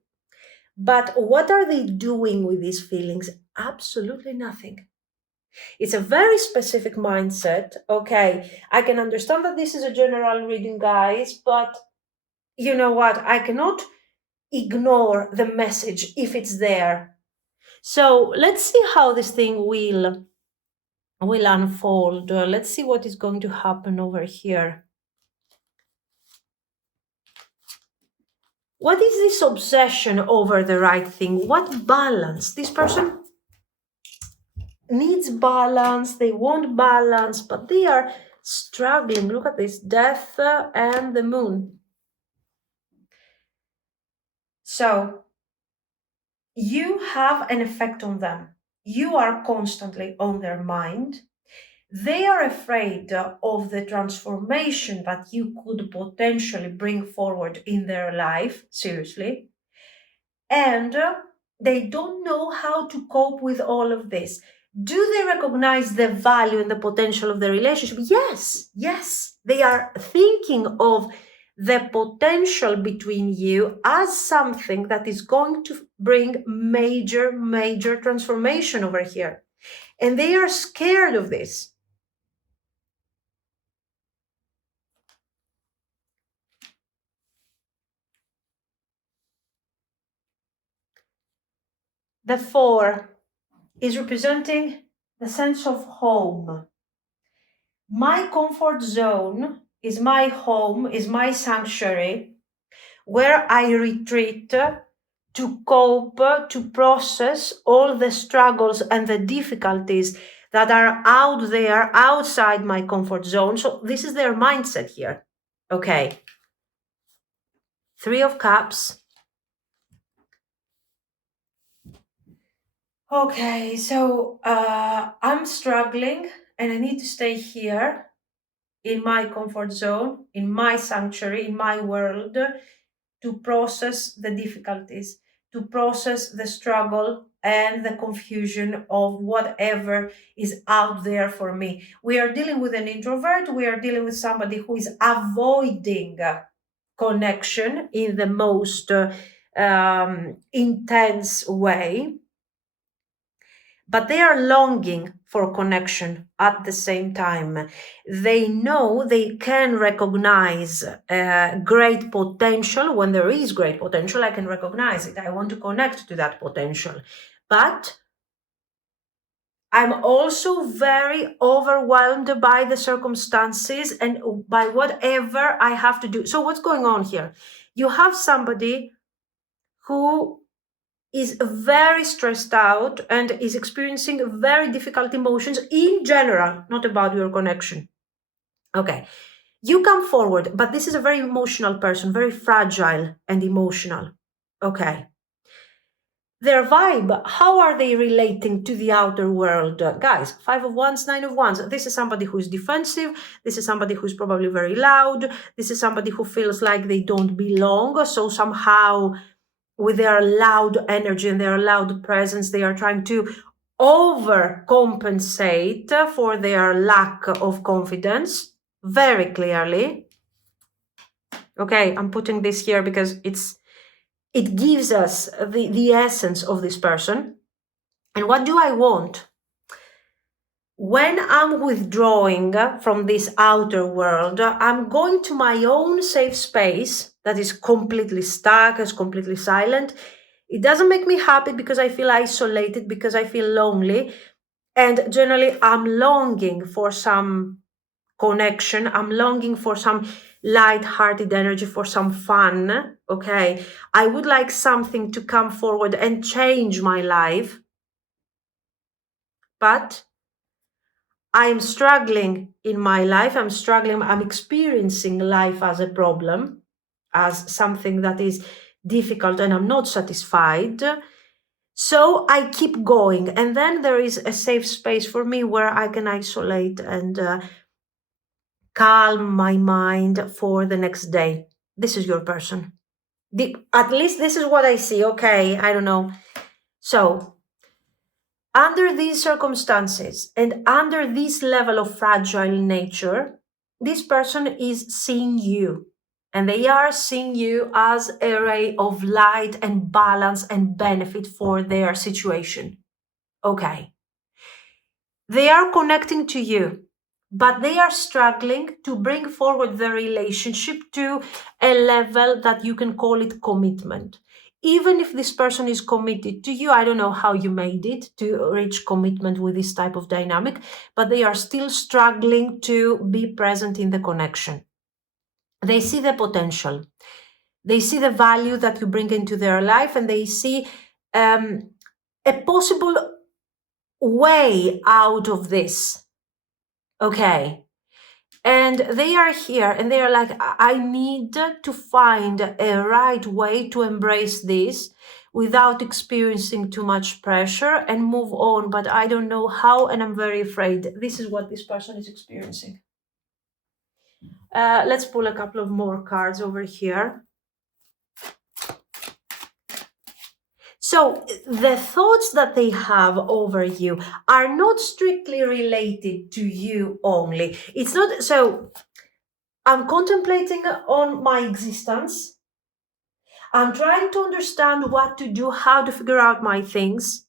But what are they doing with these feelings? Absolutely nothing. It's a very specific mindset. Okay, I can understand that this is a general reading, guys, but you know what? I cannot ignore the message if it's there. So let's see how this thing will unfold. Let's see what is going to happen over here. What is this obsession over the right thing? What balance? This person needs balance. They want balance, but they are struggling. Look at this, Death and the Moon. So you have an effect on them. You are constantly on their mind. They are afraid of the transformation that you could potentially bring forward in their life, seriously. And they don't know how to cope with all of this. Do they recognize the value and the potential of the relationship? Yes. They are thinking of the potential between you as something that is going to bring major transformation over here. And they are scared of this. The 4 is representing the sense of home. My comfort zone is my home, is my sanctuary, where I retreat to cope, to process all the struggles and the difficulties that are out there, outside my comfort zone. So this is their mindset here. Okay. 3 of Cups. Okay, so I'm struggling and I need to stay here in my comfort zone, in my sanctuary, in my world, to process the difficulties, to process the struggle and the confusion of whatever is out there for me. We are dealing with an introvert, we are dealing with somebody who is avoiding connection in the most intense way. But they are longing for connection at the same time. They know they can recognize great potential. When there is great potential, I can recognize it. I want to connect to that potential. But I'm also very overwhelmed by the circumstances and by whatever I have to do. So what's going on here? You have somebody who is very stressed out and is experiencing very difficult emotions in general, not about your connection. Okay, you come forward, but this is a very emotional person, very fragile and emotional. Okay. Their vibe, how are they relating to the outer world? Guys, 5 of Wands, 9 of Wands. This is somebody who is defensive. This is somebody who's probably very loud. This is somebody who feels like they don't belong. So somehow, with their loud energy and their loud presence, they are trying to overcompensate for their lack of confidence, very clearly. Okay, I'm putting this here because it gives us the essence of this person. And what do I want? When I'm withdrawing from this outer world, I'm going to my own safe space that is completely stuck, is completely silent. It doesn't make me happy because I feel isolated, because I feel lonely. And generally, I'm longing for some connection. I'm longing for some light-hearted energy, for some fun. Okay. I would like something to come forward and change my life. But I'm struggling in my life. I'm struggling. I'm experiencing life as a problem, as something that is difficult, and I'm not satisfied. So I keep going. And then there is a safe space for me where I can isolate and calm my mind for the next day. This is your person. At least this is what I see. Okay, I don't know. So, under these circumstances and under this level of fragile nature, this person is seeing you. And they are seeing you as a ray of light and balance and benefit for their situation. Okay. They are connecting to you, but they are struggling to bring forward the relationship to a level that you can call it commitment. Even if this person is committed to you, I don't know how you made it to reach commitment with this type of dynamic, but they are still struggling to be present in the connection. They see the potential. They see the value that you bring into their life, and they see a possible way out of this. Okay. And they are here and they are like, I need to find a right way to embrace this without experiencing too much pressure and move on. But I don't know how, and I'm very afraid. This is what this person is experiencing. Let's pull a couple of more cards over here. So the thoughts that they have over you are not strictly related to you only. It's not so. I'm contemplating on my existence. I'm trying to understand what to do, how to figure out my things.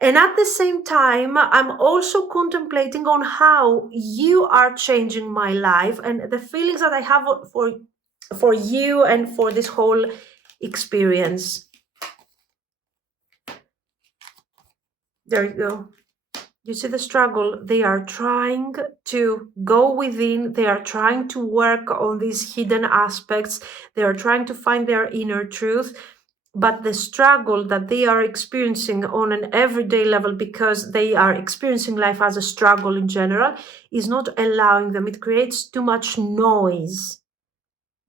And at the same time, I'm also contemplating on how you are changing my life and the feelings that I have for you and for this whole experience. There you go. You see the struggle. They are trying to go within. They are trying to work on these hidden aspects. They are trying to find their inner truth. But the struggle that they are experiencing on an everyday level, because they are experiencing life as a struggle in general, is not allowing them. It creates too much noise.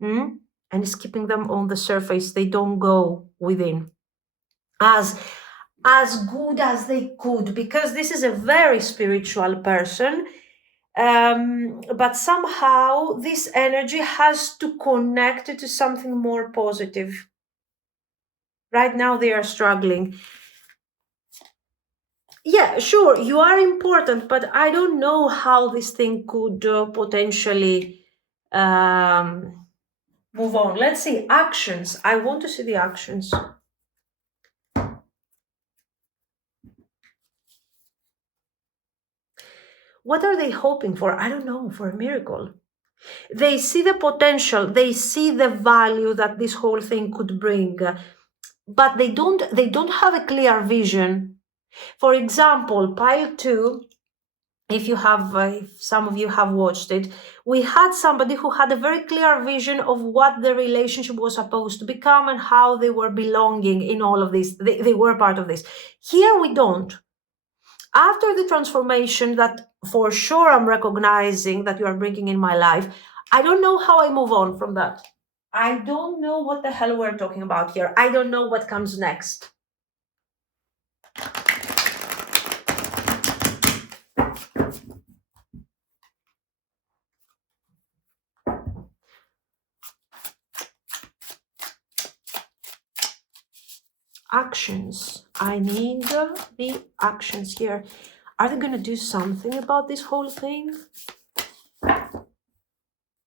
And it's keeping them on the surface. They don't go within as good as they could, because this is a very spiritual person. But somehow this energy has to connect to something more positive. Right now they are struggling. Yeah, sure, you are important, but I don't know how this thing could potentially move on. Let's see, actions. I want to see the actions. What are they hoping for? I don't know, for a miracle. They see the potential, they see the value that this whole thing could bring, but they don't have a clear vision. For example, pile 2, if some of you have watched it, we had somebody who had a very clear vision of what the relationship was supposed to become and how they were belonging in all of this. They were part of this. Here we don't. After the transformation that for sure I'm recognizing that you are bringing in my life, I don't know how I move on from that. I don't know what the hell we're talking about here. I don't know what comes next. Actions. I need the actions here. Are they going to do something about this whole thing?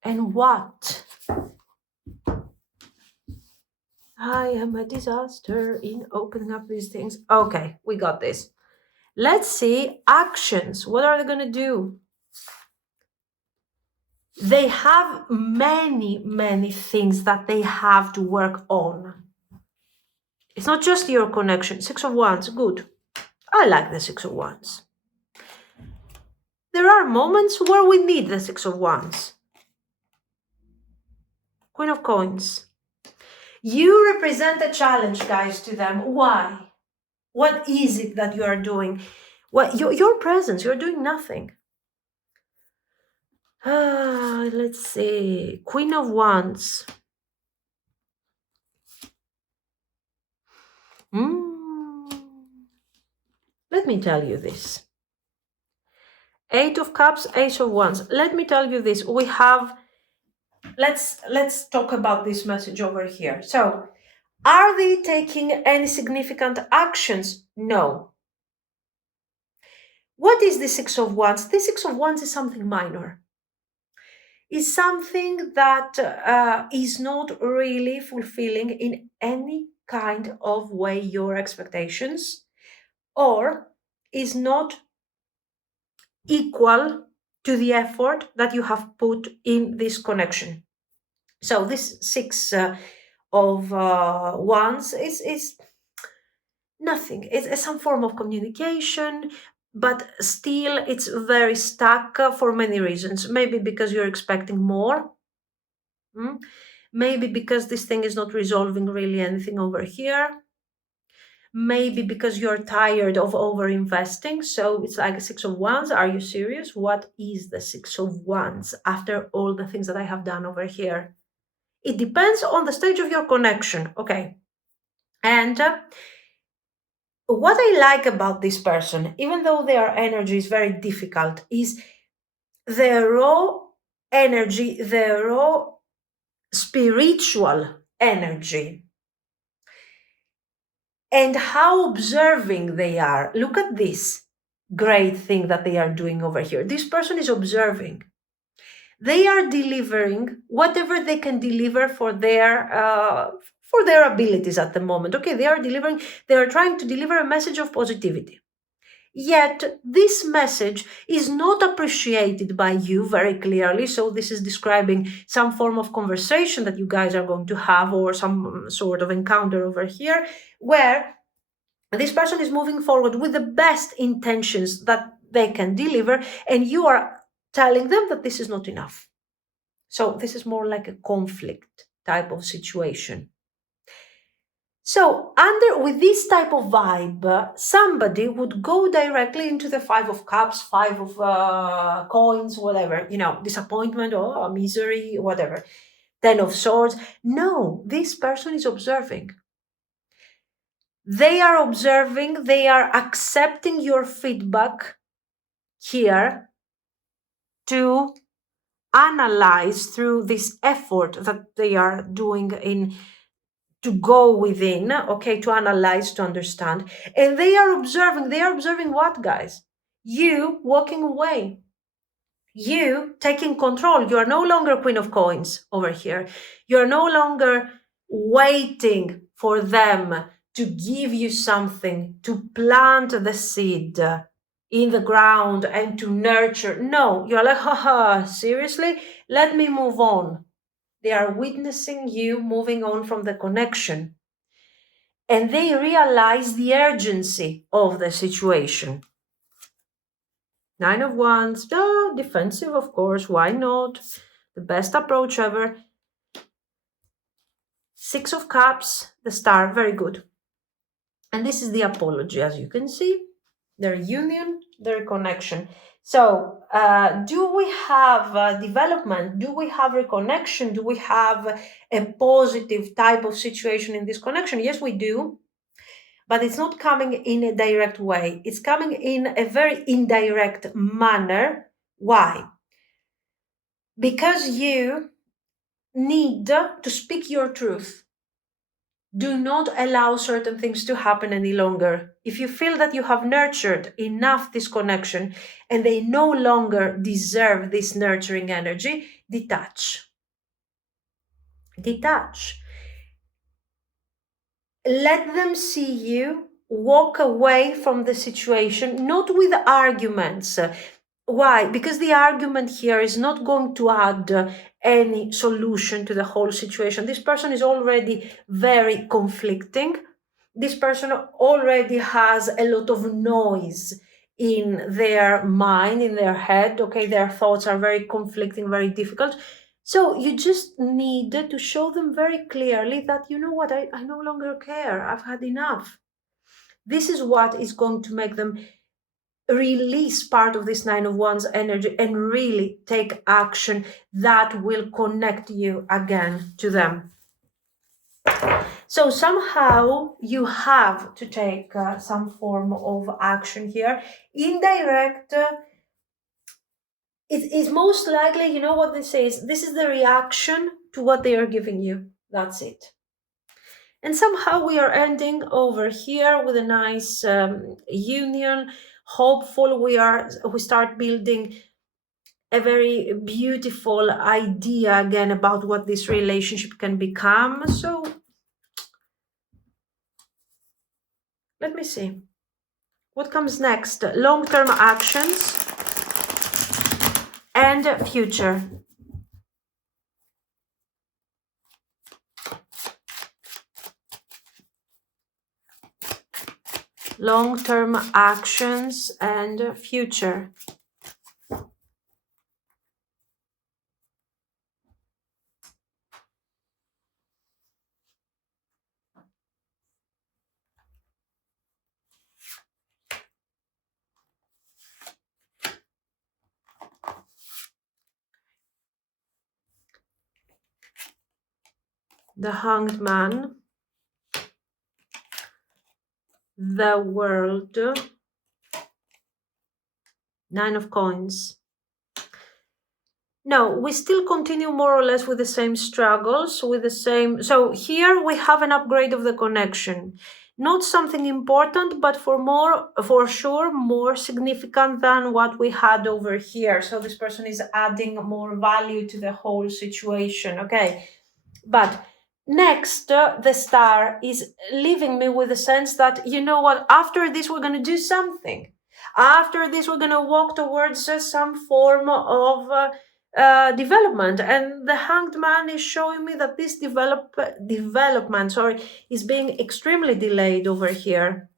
And what? I am a disaster in opening up these things. Okay, we got this. Let's see actions. What are they going to do? They have many, many things that they have to work on. It's not just your connection. 6 of Wands, good. I like the 6 of Wands. there are moments where we need the Six of Wands. Queen of Coins. You represent a challenge, guys, to them. Why? What is it that you are doing? Well, your presence, you're doing nothing. Let's see. Queen of Wands. Let me tell you this. Eight of Cups, Ace of Wands. Let me tell you this. We have, let's talk about this message over here. So, are they taking any significant actions? No. What is the Six of Wands? The Six of Wands is something minor. Is something that is not really fulfilling in any kind of way your expectations, or is not equal to the effort that you have put in this connection. So this Six of Wands is nothing. It's some form of communication, but still it's very stuck for many reasons. Maybe because you're expecting more. Maybe because this thing is not resolving really anything over here. Maybe because you're tired of over investing. So it's like a Six of Wands. Are you serious? What is the Six of Wands after all the things that I have done over here? It depends on the stage of your connection. Okay. And what I like about this person, even though their energy is very difficult, is the raw energy, the raw spiritual energy, and how observing they are. Look at this great thing that they are doing over here. This person is observing. They are delivering whatever they can deliver for their abilities at the moment. Okay, they are trying to deliver a message of positivity. Yet this message is not appreciated by you very clearly. So this is describing some form of conversation that you guys are going to have, or some sort of encounter over here, where this person is moving forward with the best intentions that they can deliver, and you are telling them that this is not enough. So this is more like a conflict type of situation. So with this type of vibe, somebody would go directly into the Five of Cups, Five of Coins, whatever, disappointment or misery, whatever, Ten of Swords. No, this person is observing. They are observing, they are accepting your feedback here to analyze through this effort that they are doing to go within, okay, to analyze, to understand. And they are observing what, guys? You walking away. You taking control. You are no longer Queen of Coins over here. You are no longer waiting for them to give you something, to plant the seed in the ground and to nurture. No, you're like, haha, seriously? Let me move on. They are witnessing you moving on from the connection. And they realize the urgency of the situation. Nine of Wands, defensive, of course, why not? The best approach ever. Six of Cups, the Star, very good. And this is the apology, as you can see. Their union, their connection. So, do we have development? Do we have reconnection? Do we have a positive type of situation in this connection? Yes, we do. But it's not coming in a direct way. It's coming in a very indirect manner. Why? Because you need to speak your truth. Do not allow certain things to happen any longer. If you feel that you have nurtured enough this connection and they no longer deserve this nurturing energy, detach. Detach. Let them see you walk away from the situation, not with arguments. Why? Because the argument here is not going to add any solution to the whole situation. This person is already very conflicting. This person already has a lot of noise in their mind, in their head. Okay, their thoughts are very conflicting, very difficult. So you just need to show them very clearly that, you know what, I no longer care. I've had enough. This is what is going to make them release part of this Nine of Wands energy and really take action that will connect you again to them. So somehow you have to take some form of action here. Indirect, it is most likely, you know what this is? This is the reaction to what they are giving you. That's it. And somehow we are ending over here with a nice union. Hopeful we start building a very beautiful idea again about what this relationship can become. So let me see. What comes next? Long-term actions and future. Long-term actions and future. The Hanged Man, the World, Nine of Coins. No, we still continue more or less with the same struggles, with the same... So here we have an upgrade of the connection. Not something important, but for sure, more significant than what we had over here. So this person is adding more value to the whole situation, okay? But next, the star is leaving me with the sense that, you know what, after this, we're going to do something. After this, we're going to walk towards some form of development. And the Hanged Man is showing me that this development is being extremely delayed over here.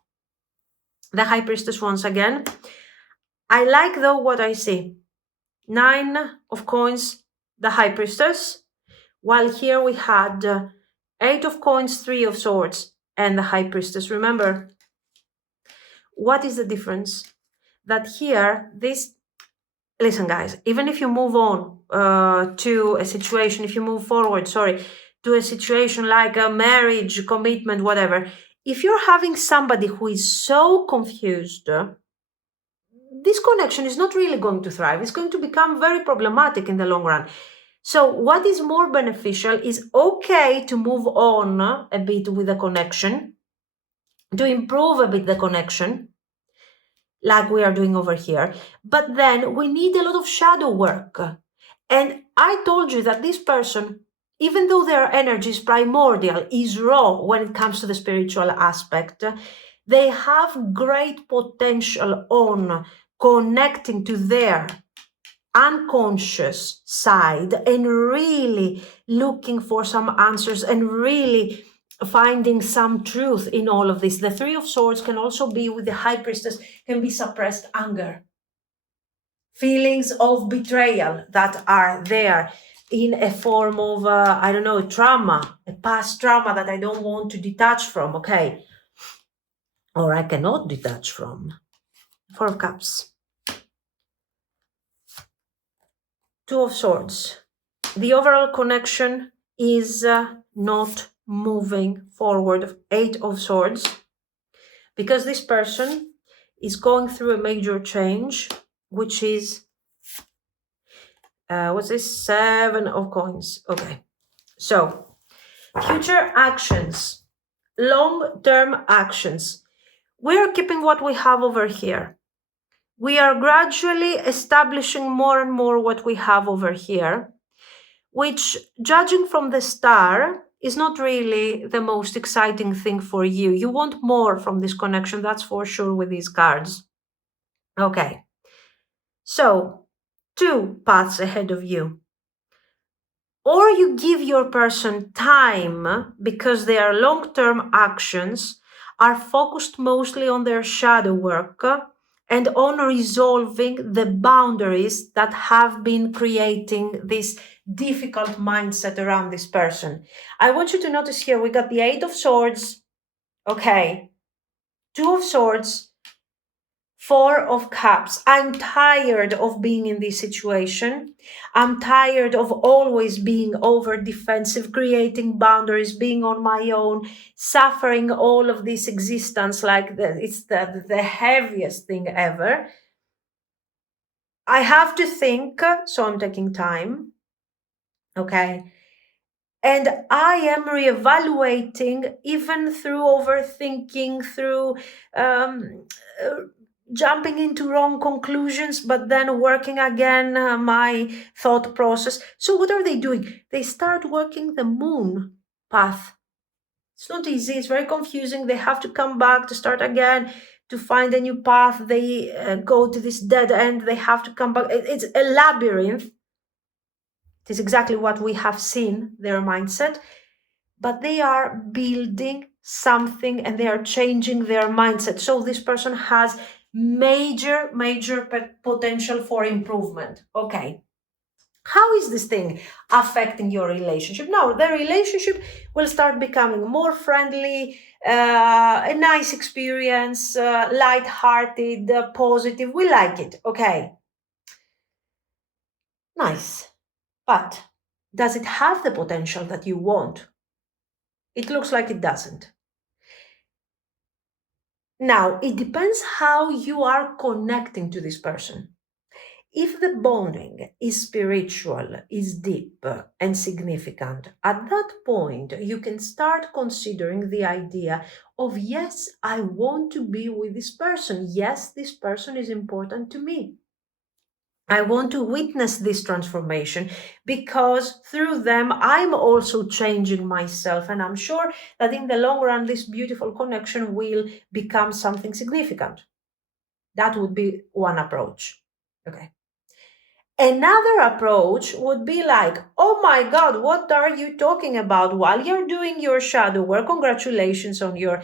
The High Priestess once again. I like, though, what I see. Nine of Coins, the High Priestess. While here we had Eight of Coins, Three of Swords, and the High Priestess. Remember, what is the difference? That here, listen guys, even if you move on to a situation, if you move forward, to a situation like a marriage, commitment, whatever, if you're having somebody who is so confused, this connection is not really going to thrive. It's going to become very problematic in the long run. So what is more beneficial is, okay, to move on a bit with the connection, to improve a bit the connection, like we are doing over here. But then we need a lot of shadow work. And I told you that this person, even though their energy is primordial, is raw when it comes to the spiritual aspect, they have great potential on connecting to their unconscious side and really looking for some answers and really finding some truth in all of this. The Three of Swords can also be, with the High Priestess, can be suppressed anger, feelings of betrayal that are there in a form of, I don't know, trauma, a past trauma that I don't want to detach from, okay? Or I cannot detach from. Four of Cups. Two of Swords. The overall connection is not moving forward. Eight of Swords. Because this person is going through a major change, which is, what's this? Seven of Coins. Okay. So, future actions, long-term actions. We're keeping what we have over here. We are gradually establishing more and more what we have over here, which, judging from the star, is not really the most exciting thing for you. You want more from this connection, that's for sure, with these cards. Okay. So, two paths ahead of you. Or you give your person time because their long-term actions are focused mostly on their shadow work and on resolving the boundaries that have been creating this difficult mindset around this person. I want you to notice here, we got the Eight of Swords, okay, Two of Swords, Four of Cups. I'm tired of being in this situation. I'm tired of always being over defensive, creating boundaries, being on my own, suffering all of this existence like it's the heaviest thing ever. I have to think, so I'm taking time. Okay. And I am reevaluating, even through overthinking, through um, uh, jumping into wrong conclusions, but then working again my thought process. So, what are they doing? They start working the moon path. It's not easy, it's very confusing. They have to come back to start again to find a new path. They go to this dead end, they have to come back. It's a labyrinth. It is exactly what we have seen, their mindset. But they are building something and they are changing their mindset. So this person has major potential for improvement. Okay. How is this thing affecting your relationship? Now, the relationship will start becoming more friendly, a nice experience, light-hearted, positive. We like it. Okay. Nice. But does it have the potential that you want? It looks like it doesn't. Now, it depends how you are connecting to this person. If the bonding is spiritual, is deep and significant, at that point you can start considering the idea of, yes, I want to be with this person. Yes, this person is important to me. I want to witness this transformation because through them I'm also changing myself. And I'm sure that in the long run, this beautiful connection will become something significant. That would be one approach. Okay. Another approach would be like, oh my God, what are you talking about? While you're doing your shadow work, congratulations on your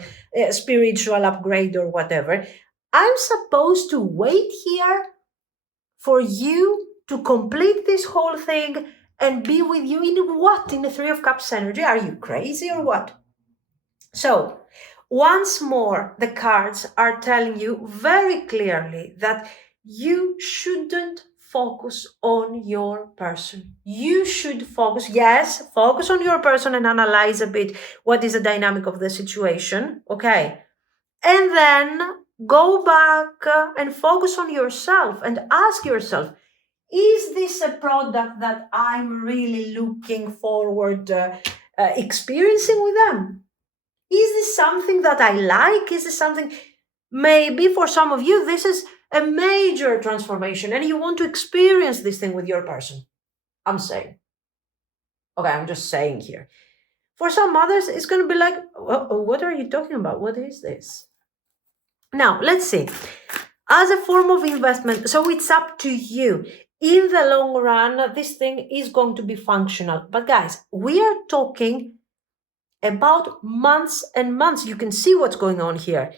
spiritual upgrade or whatever. I'm supposed to wait here for you to complete this whole thing and be with you in what? In the Three of Cups energy? Are you crazy or what? So, once more, the cards are telling you very clearly that you shouldn't focus on your person. You should focus, yes, focus on your person and analyze a bit what is the dynamic of the situation, okay? And then go back and focus on yourself and ask yourself, is this a product that I'm really looking forward experiencing with them? Is this something that I like? Is this something, maybe for some of you, this is a major transformation and you want to experience this thing with your person? I'm saying. Okay, I'm just saying here. For some others, it's going to be like, what are you talking about? What is this? Now, let's see. As a form of investment, so it's up to you. In the long run, this thing is going to be functional. But guys, we are talking about months and months. You can see what's going on here.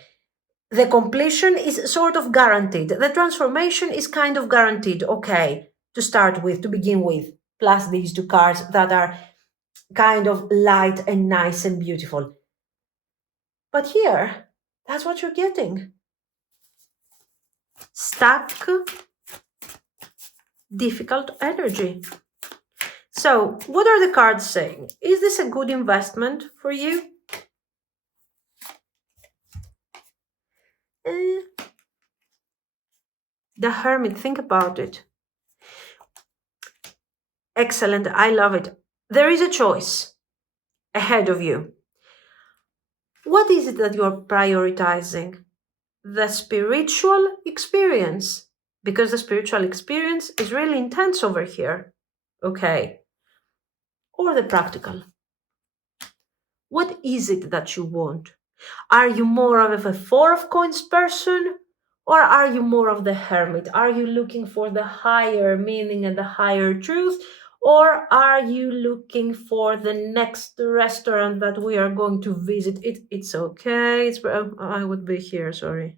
The completion is sort of guaranteed. The transformation is kind of guaranteed, okay, to start with, to begin with, plus these two cards that are kind of light and nice and beautiful. But here, that's what you're getting. Stuck, difficult energy. So, what are the cards saying? Is this a good investment for you? The Hermit, think about it. Excellent, I love it. There is a choice ahead of you. What is it that you're prioritizing? The spiritual experience, because the spiritual experience is really intense over here. Okay. Or the practical. What is it that you want? Are you more of a Four of Coins person? Or are you more of the Hermit? Are you looking for the higher meaning and the higher truth? Or are you looking for the next restaurant that we are going to visit? It's okay. I would be here, sorry.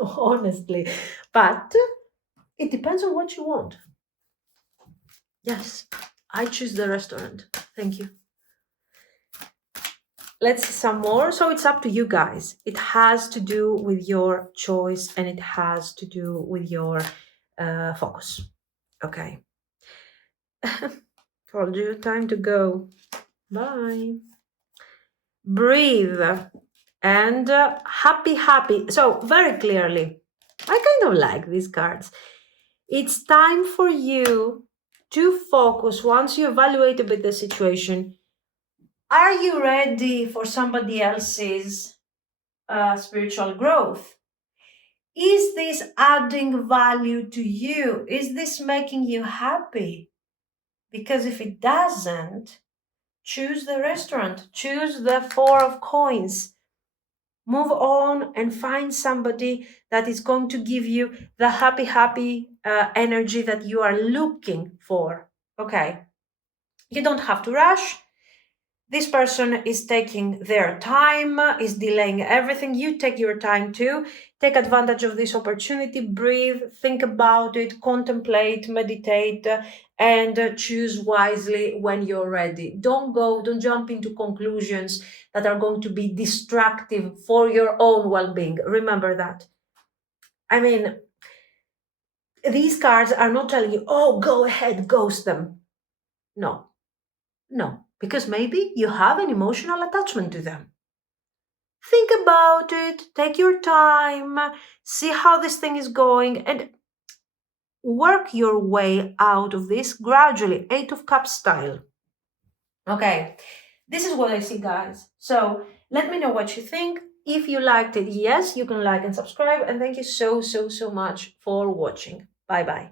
honestly. But it depends on what you want. Yes, I choose the restaurant. Thank you. Let's see some more. So it's up to you guys. It has to do with your choice and it has to do with your focus. Okay. Told you, time to go. Bye. Breathe and happy, happy. So, very clearly, I kind of like these cards. It's time for you to focus once you evaluate a bit the situation. Are you ready for somebody else's spiritual growth? Is this adding value to you? Is this making you happy? Because if it doesn't, choose the restaurant, choose the Four of Coins. Move on and find somebody that is going to give you the happy, happy energy that you are looking for. Okay. You don't have to rush. This person is taking their time, is delaying everything. You take your time too. Take advantage of this opportunity, breathe, think about it, contemplate, meditate, and choose wisely when you're ready. Don't jump into conclusions that are going to be destructive for your own well being. Remember that. I mean, these cards are not telling you, oh, go ahead, ghost them. No, no, because maybe you have an emotional attachment to them. Think about it, take your time, see how this thing is going, and work your way out of this gradually, Eight of Cups style. Okay, this is what I see, guys. So let me know what you think. If you liked it, yes, you can like and subscribe. And thank you so, so, so much for watching. Bye bye.